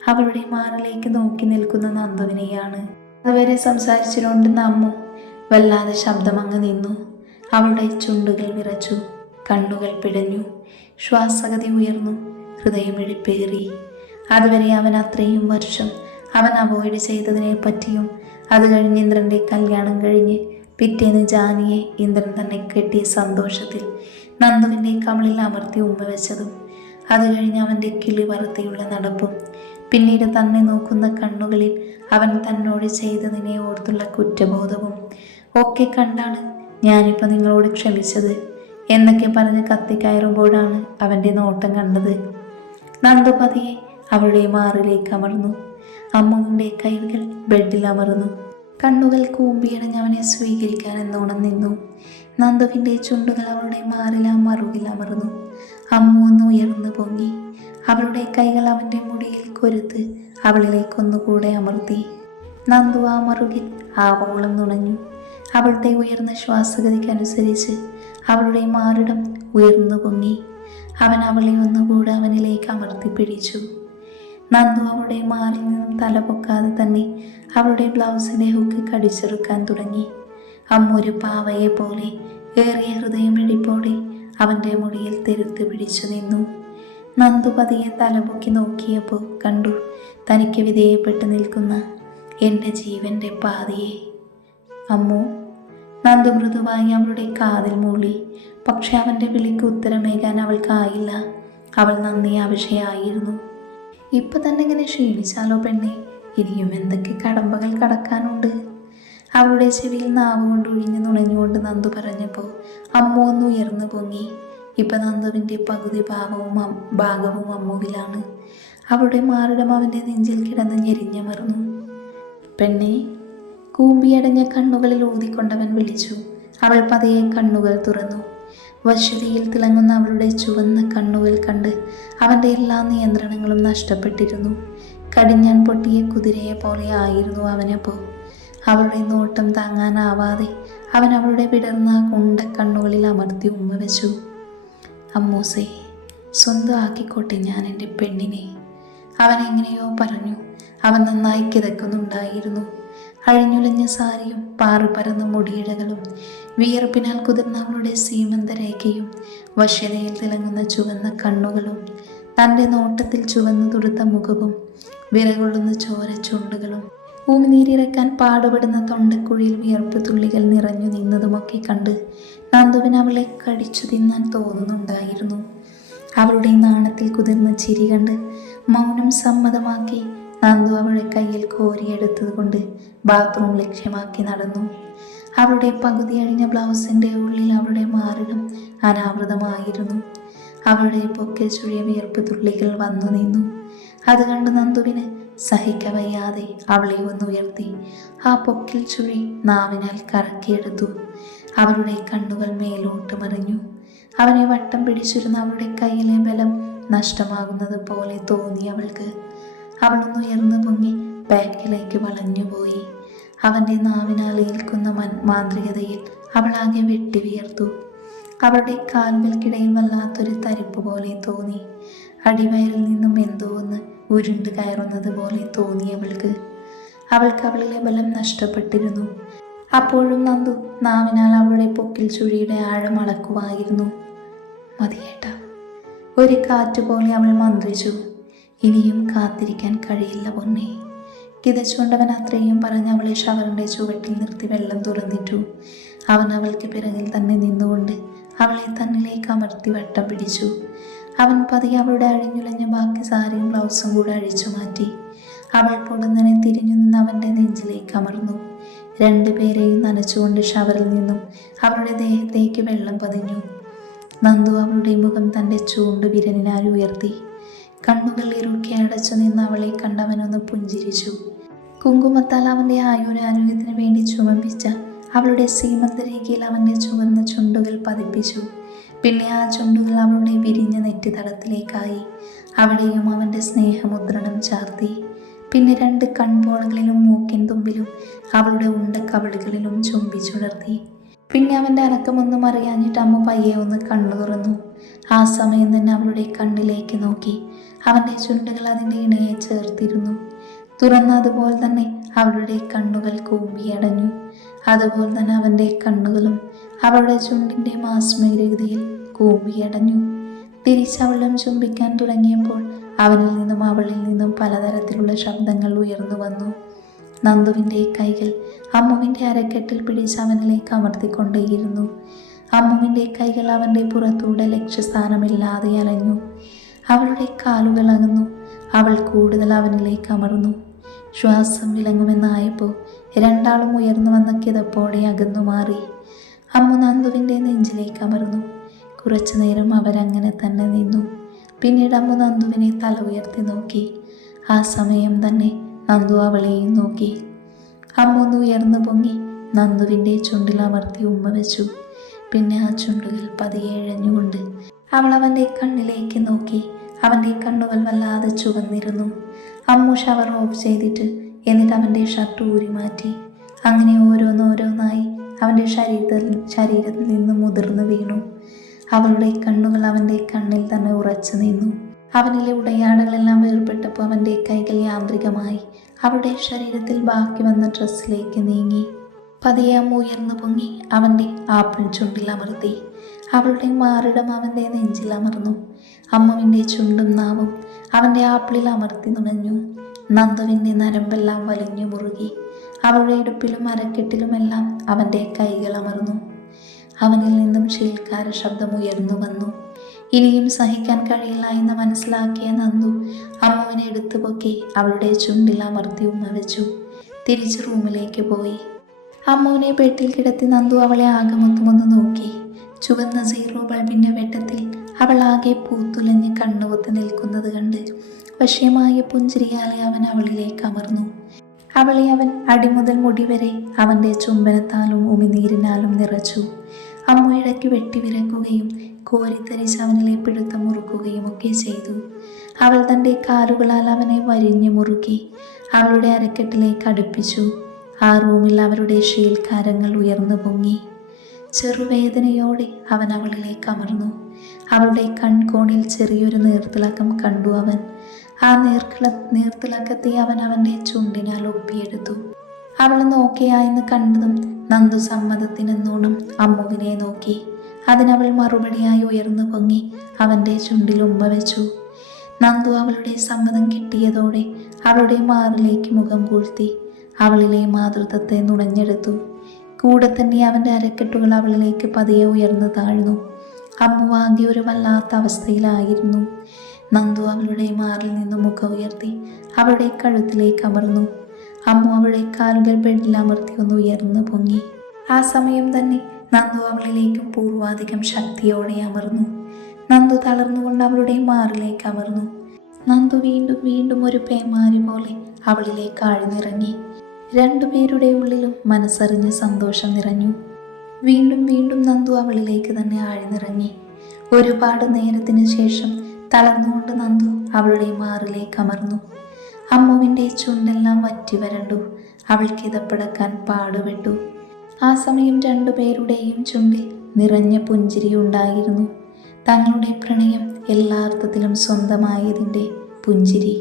അവളുടെ മാറിലേക്ക് നോക്കി നിൽക്കുന്ന നന്ദുവിനെയാണ്. അതുവരെ സംസാരിച്ചുകൊണ്ടിരുന്ന അമ്മു വല്ലാതെ ശബ്ദമങ്ങ് നിന്നു. അവളുടെ ചുണ്ടുകൾ വിറച്ചു, കണ്ണുകൾ പിടഞ്ഞു, ശ്വാസഗതി ഉയർന്നു, ഹൃദയമിടിപ്പേറി. അതുവരെ അവൻ അത്രയും വർഷം അവൻ അവോയ്ഡ് ചെയ്തതിനെ പറ്റിയും അത് കഴിഞ്ഞ് ഇന്ദ്രൻ്റെ കല്യാണം കഴിഞ്ഞ് പിറ്റേന്ന് ജാനിയെ ഇന്ദ്രൻ തന്നെ കെട്ടിയ സന്തോഷത്തിൽ നന്ദുവിൻ്റെ കമളിൽ അമർത്തി ഉമ്മ വെച്ചതും അത് കഴിഞ്ഞ് അവൻ്റെ കിളി വറുത്തിയുള്ള നടപ്പും പിന്നീട് തന്നെ നോക്കുന്ന കണ്ണുകളിൽ അവൻ തന്നോട് ചെയ്തതിനെ ഓർത്തുള്ള കുറ്റബോധവും ഒക്കെ കണ്ടാണ് ഞാനിപ്പോൾ നിങ്ങളോട് ക്ഷമിച്ചത് എന്നൊക്കെ പറഞ്ഞ് കത്തിക്കയറുമ്പോഴാണ് അവൻ്റെ നോട്ടം കണ്ടത്. നന്ദു പതിയെ അവളുടെ മാറിലേക്ക് അമർന്നു. അമ്മുവിൻ്റെ കൈകൾ ബെഡിൽ അമർന്നു. കണ്ണുകൾ കൂമ്പിയടഞ്ഞ് അവനെ സ്വീകരിക്കാൻ എന്നോണം നിന്നു. നന്ദുവിൻ്റെ ചുണ്ടുകൾ അവളുടെ മാറിലാ മറുകിൽ അമർന്നു. അമ്മു ഒന്ന് ഉയർന്നു പൊങ്ങി. അവളുടെ കൈകൾ അവൻ്റെ മുടിയിൽ കൊരുത്ത് അവളിലേക്കൊന്നുകൂടെ അമർത്തി. നന്ദു ആ മറുകിൽ ആവോളം നുണഞ്ഞു. അവളുടെ ഉയർന്ന ശ്വാസഗതിക്കനുസരിച്ച് അവളുടെ മാറിടം ഉയർന്നു പൊങ്ങി. അവൻ അവളെ ഒന്നുകൂടെ അവനിലേക്ക് അമർത്തി പിടിച്ചു. നന്ദു അവളുടെ മാറിൽ നിന്നും തല പൊക്കാതെ തന്നെ അവളുടെ ബ്ലൗസിൻ്റെ ഹുക്ക് കടിച്ചെടുക്കാൻ തുടങ്ങി. അമ്മ ഒരു പാവയെ പോലെ ഏറിയ ഹൃദയമിടിപ്പോടെ അവൻ്റെ മുടിയിൽ തെരുത്ത് പിടിച്ചു നിന്നു. നന്ദു പതിയെ തലപൊക്കി നോക്കിയപ്പോൾ കണ്ടു തനിക്ക് വിധേയപ്പെട്ട് നിൽക്കുന്ന എൻ്റെ ജീവൻ്റെ പാതിയെ. അമ്മു. നന്ദു മൃദുവായി അവളുടെ കാതിൽ മൂളി. പക്ഷെ അവൻ്റെ വിളിക്ക് ഉത്തരമേകാൻ അവൾക്കായില്ല. അവൾ നന്ദി ആവശ്യമായിരുന്നു. ഇപ്പൊ തന്നെ ഇങ്ങനെ ക്ഷീണിച്ചാലോ പെണ്ണെ? ഇനിയും എന്തൊക്കെ കടമ്പകൾ കടക്കാനുണ്ട്? അവളുടെ ചെവിയിൽ നാവ് കൊണ്ട് ഒഴിഞ്ഞു നുണഞ്ഞുകൊണ്ട് നന്ദു പറഞ്ഞപ്പോൾ അമ്മു ഒന്ന് ഉയർന്നു പൊങ്ങി. ഇപ്പൊ നന്ദുവിൻ്റെ പകുതി ഭാഗവും അമ്മുവിലാണ്. അവളുടെ മാറിടം അവൻ്റെ നെഞ്ചിൽ കിടന്ന് ഞെരിഞ്ഞമർന്നു. പെണ്ണെ. കൂമ്പിയടഞ്ഞ കണ്ണുകളിൽ ഊതിക്കൊണ്ടവൻ വിളിച്ചു. അവൾ പതിയെ കണ്ണുകൾ തുറന്നു. വശ്യതയിൽ തിളങ്ങുന്ന അവളുടെ ചുവന്ന കണ്ണുകൾ കണ്ട് അവൻ്റെ എല്ലാ നിയന്ത്രണങ്ങളും നഷ്ടപ്പെട്ടിരുന്നു. കടിഞ്ഞാൻ പൊട്ടിയ കുതിരയെ പോലെ ആയിരുന്നു അവനപ്പോൾ. അവളുടെ നോട്ടം താങ്ങാനാവാതെ അവൻ അവളുടെ വിടർന്ന കുണ്ട കണ്ണുകളിൽ അമർത്തി ഉമ്മ വെച്ചു. അമ്മൂസേ, സ്വന്തം ആക്കിക്കോട്ടെ ഞാൻ എൻ്റെ പെണ്ണിനെ. അവൻ എങ്ങനെയോ പറഞ്ഞു. അവൻ നന്നായി കിതക്കുന്നുണ്ടായിരുന്നു. അഴിഞ്ഞുലഞ്ഞ സാരിയും പാറിപ്പരന്ന മുടിയിഴകളും വിയർപ്പിനാൽ കുതിർന്ന അവളുടെ സീമന്തരേഖയും വശ്യതയിൽ തിളങ്ങുന്ന ചുവന്ന കണ്ണുകളും തൻ്റെ നോട്ടത്തിൽ ചുവന്നു തുടുത്ത മുഖവും വിറകൊള്ളുന്ന ചോര ചുണ്ടുകളും ഭൂമിനീരിറക്കാൻ പാടുപെടുന്ന തൊണ്ടക്കുഴിയിൽ വിയർപ്പ് തുള്ളികൾ നിറഞ്ഞു നിന്നതുമൊക്കെ കണ്ട് നന്ദുവിന് അവളെ കടിച്ചു തിന്നാൻ തോന്നുന്നുണ്ടായിരുന്നു. അവളുടെ നാണത്തിൽ കുതിർന്ന ചിരി കണ്ട് മൗനം സമ്മതമാക്കി നന്ദു അവളെ കയ്യിൽ കോരിയെടുത്തത് കൊണ്ട് ബാത്റൂം ലക്ഷ്യമാക്കി നടന്നു. അവളുടെ പകുതി അഴിഞ്ഞ ബ്ലൗസിൻ്റെ ഉള്ളിൽ അവളുടെ മാറിടം അനാവൃതമായിരുന്നു. അവളുടെ പൊക്കിൽ ചുഴിയ വിയർപ്പ് തുള്ളികൾ വന്നു നിന്നു. അത് കണ്ട് നന്ദുവിന് സഹിക്കവയ്യാതെ അവളെ ഒന്നുയർത്തി ആ പൊക്കിൽ ചുഴി നാവിനാൽ കറക്കിയെടുത്തു. അവളുടെ കണ്ണുകൾ മേലോട്ട് മറിഞ്ഞു. അവനെ വട്ടം പിടിച്ചിരുന്ന അവളുടെ കയ്യിലെ ബലം നഷ്ടമാകുന്നത് പോലെ തോന്നി അവൾക്ക്. അവളൊന്നുയർന്നു പൊങ്ങി ബാക്കിലേക്ക് വളഞ്ഞുപോയി. അവൻ്റെ നാവിനാൽ ഏൽക്കുന്ന മാന്ത്രികതയിൽ അവളാകെ വെട്ടി വിയർത്തു. അവളുടെ കാലുകൾക്കിടയിൽ വല്ലാത്തൊരു തരിപ്പ് പോലെ തോന്നി. അടിവയറിൽ നിന്നും എന്തോ ഒന്ന് ഉരുണ്ട് കയറുന്നത് പോലെ തോന്നി അവൾക്ക്. അവളിലെ ബലം നഷ്ടപ്പെട്ടിരുന്നു. അപ്പോഴും നന്ദു നാവിനാൽ അവളുടെ പൊക്കിൽ ചുഴിയുടെ ആഴം അളക്കുമായിരുന്നു. മതിയേട്ട, ഒരു കാറ്റ് പോലെ അവൾ മന്ത്രിച്ചു. ഇനിയും കാത്തിരിക്കാൻ കഴിയില്ല പൊന്നെ. കിതച്ചുകൊണ്ടവൻ അത്രയും പറഞ്ഞ് അവളെ ഷവറിൻ്റെ ചുവട്ടിൽ നിർത്തി വെള്ളം തുറന്നിട്ടു. അവൻ അവൾക്ക് പിറകിൽ തന്നെ നിന്നുകൊണ്ട് അവളെ തന്നിലേക്ക് അമർത്തി വട്ടം പിടിച്ചു. അവൻ പതിയെ അവളുടെ അഴിഞ്ഞുലഞ്ഞ ബാക്കി സാരിയും ബ്ലൗസും കൂടെ അഴിച്ചു മാറ്റി. അവൾ പൊടുന്നനെ തിരിഞ്ഞു നിന്ന് അവൻ്റെ നെഞ്ചിലേക്ക് അമർന്നു. രണ്ടുപേരെയും നനച്ചുകൊണ്ട് ഷവറിൽ നിന്നും അവളുടെ ദേഹത്തേക്ക് വെള്ളം പതിഞ്ഞു. നന്ദു അവളുടെ മുഖം തൻ്റെ ചൂണ്ടു വിരലിനാൽ ഉയർത്തി. കണ്ണുകൾ ഇറുക്കി അടച്ചു നിന്ന് അവളെ കണ്ടവനൊന്ന് പുഞ്ചിരിച്ചു. കുങ്കുമത്താൽ അവൻ്റെ ആരോഗ്യത്തിന് വേണ്ടി ചുമപ്പിച്ച അവളുടെ സീമന്തരേഖയിൽ അവൻ്റെ ചുവന്ന ചുണ്ടുകൾ പതിപ്പിച്ചു. പിന്നെ ആ ചുണ്ടുകൾ അവളുടെ വിരിഞ്ഞ നെറ്റിത്തടത്തിലേക്കായി. അവിടെയും അവൻ്റെ സ്നേഹമുദ്രണം ചാർത്തി. പിന്നെ രണ്ട് കൺപോളകളിലും മൂക്കിൻ തുമ്പിലും അവളുടെ ഉണ്ട കവിളുകളിലും ചുംബിച്ചുണർത്തി. പിന്നെ അവൻ്റെ അനക്കമൊന്നും അറിയാഞ്ഞിട്ട് അമ്മ പയ്യെ ഒന്ന് കണ്ണു തുറന്നു. ആ സമയം തന്നെ അവളുടെ കണ്ണിലേക്ക് നോക്കി. അവൻ്റെ ചുണ്ടുകൾ അതിൻ്റെ ഇണയെ ചേർത്തിരുന്നു. തുറന്ന അതുപോലെ തന്നെ അവളുടെ കണ്ണുകൾ കൂമ്പിയടഞ്ഞു. അതുപോലെ തന്നെ അവൻ്റെ കണ്ണുകളും അവളുടെ ചുണ്ടിൻ്റെ മാസ്മരികതയിൽ കൂമ്പിയടഞ്ഞു. തിരിച്ചവളും ചുംബിക്കാൻ തുടങ്ങിയപ്പോൾ അവനിൽ നിന്നും അവളിൽ നിന്നും പലതരത്തിലുള്ള ശബ്ദങ്ങൾ ഉയർന്നു വന്നു. നന്ദുവിൻ്റെ കൈകൾ അമ്മുവിൻ്റെ അരക്കെട്ടിൽ പിടിച്ച് അവനിലേക്ക് അമർത്തിക്കൊണ്ടേയിരുന്നു. അമ്മുവിൻ്റെ കൈകൾ അവൻ്റെ പുറത്തൂടെ ലക്ഷ്യസ്ഥാനമില്ലാതെ അലഞ്ഞു. അവളുടെ കാലുകൾ അകന്നു. അവൾ കൂടുതൽ അവനിലേക്ക് അമർന്നു. ശ്വാസം വിലങ്ങുമെന്നായപ്പോൾ രണ്ടാളും ഉയർന്നു വന്ന കിതപ്പോടെ അകന്നു മാറി. അമ്മു നന്ദുവിൻ്റെ നെഞ്ചിലേക്ക് അമർന്നു. കുറച്ചു നേരം അവരങ്ങനെ തന്നെ നിന്നു. പിന്നീട് അമ്മു നന്ദുവിനെ തല ഉയർത്തി നോക്കി. ആ സമയം തന്നെ നന്ദു അവളെയും നോക്കി. അമ്മു ഒന്ന് ഉയർന്നു പൊങ്ങി നന്ദുവിൻ്റെ ചുണ്ടിൽ അമർത്തി ഉമ്മ വെച്ചു. പിന്നെ ആ ചുണ്ടുകൾ പതിയെ ഇഴഞ്ഞുകൊണ്ട് അവൾ അവൻ്റെ കണ്ണിലേക്ക് നോക്കി. അവൻ്റെ കണ്ണുകൾ വല്ലാതെ ചുവന്നിരുന്നു. അമ്മു ഷവർ ഓഫ് ചെയ്തിട്ട് എന്നിട്ട് അവൻ്റെ ഷർട്ട് ഊരി മാറ്റി. അങ്ങനെ ഓരോന്നോരോന്നായി അവൻ്റെ ശരീരത്തിൽ നിന്ന് മുതിർന്നു വീണു. അവളുടെ കണ്ണുകൾ അവൻ്റെ കണ്ണിൽ തന്നെ ഉറച്ചു നിന്നു. അവനിലെ ഉടയാടകളെല്ലാം വേർപെട്ടപ്പോൾ അവൻ്റെ കൈകൾ യാന്ത്രികമായി അവളുടെ ശരീരത്തിൽ ബാക്കി വന്ന ഡ്രസ്സിലേക്ക് നീങ്ങി. പതിയെ അമ്മ ഉയർന്നു പൊങ്ങി അവൻ്റെ ആപ്പിൾ ചുണ്ടിൽ അമർത്തി. അവളുടെ മാറിടം അവൻ്റെ നെഞ്ചിൽ അമർന്നു. അമ്മുവിൻ്റെ ചുണ്ടും നാവും അവൻ്റെ ആപ്പിളിൽ അമർത്തി നുണഞ്ഞു. നന്ദുവിൻ്റെ നരമ്പെല്ലാം വലിഞ്ഞു മുറുകി. അവളുടെ ഇടുപ്പിലും അരക്കെട്ടിലുമെല്ലാം അവൻ്റെ കൈകൾ അമർന്നു. അവനിൽ നിന്നും ശീൽക്കാര ശബ്ദം ഉയർന്നു വന്നു. ഇനിയും സഹിക്കാൻ കഴിയില്ല എന്ന് മനസ്സിലാക്കിയ നന്ദു അമ്മുവിനെ എടുത്തു പൊക്കി അവളുടെ ചുണ്ടിൽ അമർത്തി ഉമ്മ വെച്ചു. തിരിച്ച് റൂമിലേക്ക് പോയി. അമ്മുവിനെ ബെഡിൽ കിടത്തി നന്ദു അവളെ ആകെ മൊത്തമൊന്ന് നോക്കി. ചുവന്ന സീറോ ബൾബിൻ്റെ വെട്ടത്തിൽ അവൾ ആകെ പൂത്തുലഞ്ഞ് കണ്ണുകൊത്ത് നിൽക്കുന്നത് കണ്ട് വശ്യമായ പുഞ്ചിരിയാലെ അവൻ അവളിലേക്ക് അമർന്നു. അവളെ അവൻ അടിമുതൽ മുടി വരെ അവൻ്റെ ചുംബനത്താലും ഉമിനീരിനാലും നിറച്ചു. അമ്മ ഇടയ്ക്ക് വെട്ടിവിരക്കുകയും കോരിത്തരിച്ച് അവനിലെ പിടുത്തം മുറുക്കുകയും ഒക്കെ ചെയ്തു. അവൾ തൻ്റെ കാലുകളാൽ അവനെ വരിഞ്ഞു മുറുക്കി അവളുടെ അരക്കെട്ടിലേക്ക് അടുപ്പിച്ചു. ആ റൂമിൽ അവരുടെ ശീൽക്കാരങ്ങൾ ഉയർന്നു പൊങ്ങി. ചെറുവേദനയോടെ അവൻ അവളിലേക്ക് അമർന്നു. അവളുടെ കൺകോണിൽ ചെറിയൊരു നീർത്തിളക്കം കണ്ടു അവൻ. ആ നീർത്തിളക്കത്തെ അവൻ അവൻ്റെ ചുണ്ടിനാൽ ഒപ്പിയെടുത്തു. അവൾ നോക്കിയായെന്ന് കണ്ടതും നന്ദു സമ്മതത്തിനെന്നോണം അമ്മുവിനെ നോക്കി. അതിനവൾ മറുപടിയായി ഉയർന്നു പൊങ്ങി അവൻ്റെ ചുണ്ടിൽ ഉമ്മ വെച്ചു. നന്ദു അവളുടെ സമ്മതം കിട്ടിയതോടെ അവളുടെ മാറിലേക്ക് മുഖം പൂഴ്ത്തി അവളിലെ മാതൃത്വത്തെ നുണഞ്ഞെടുത്തു. കൂടെ തന്നെ അവൻ്റെ അരക്കെട്ടുകൾ അവളിലേക്ക് പതിയെ ഉയർന്നു താഴ്ന്നു. അമ്മു ആകെ ഒരു വല്ലാത്ത അവസ്ഥയിലായിരുന്നു. നന്ദു അവളുടെ മാറിൽ നിന്ന് മുഖം ഉയർത്തി അവളുടെ കഴുത്തിലേക്ക് അമർന്നു. അമ്മു അവളുടെ കാലുകൾ ബെഡിൽ അമർത്തി ഒന്ന് ഉയർന്നു പൊങ്ങി. ആ സമയം തന്നെ നന്ദു അവളിലേക്കും പൂർവാധികം ശക്തിയോടെ അമർന്നു. നന്ദു തളർന്നുകൊണ്ട് അവളുടെ മാറിലേക്ക് അമർന്നു. നന്ദു വീണ്ടും വീണ്ടും ഒരു പേമാരി പോലെ അവളിലേക്ക് ആഴ്ന്നിറങ്ങി. രണ്ടുപേരുടെ ഉള്ളിലും മനസ്സറിഞ്ഞ സന്തോഷം നിറഞ്ഞു. വീണ്ടും വീണ്ടും നന്ദു അവളിലേക്ക് തന്നെ ആഴ്ന്നിറങ്ങി. ഒരുപാട് നേരത്തിന് ശേഷം തളർന്നുകൊണ്ട് നന്ദു അവളുടെ മാറിലേക്ക് അമർന്നു. അമ്മുവിൻ്റെ ചുണ്ടെല്ലാം വറ്റി വരണ്ടു. അവൾ കിതപ്പടക്കാൻ പാടുപെട്ടു. ആ സമയം രണ്ടുപേരുടെയും ചുണ്ടിൽ നിറഞ്ഞ പുഞ്ചിരി ഉണ്ടായിരുന്നു. തങ്ങളുടെ പ്രണയം എല്ലാ അർത്ഥത്തിലും സ്വന്തമായതിൻ്റെ പുഞ്ചിരി.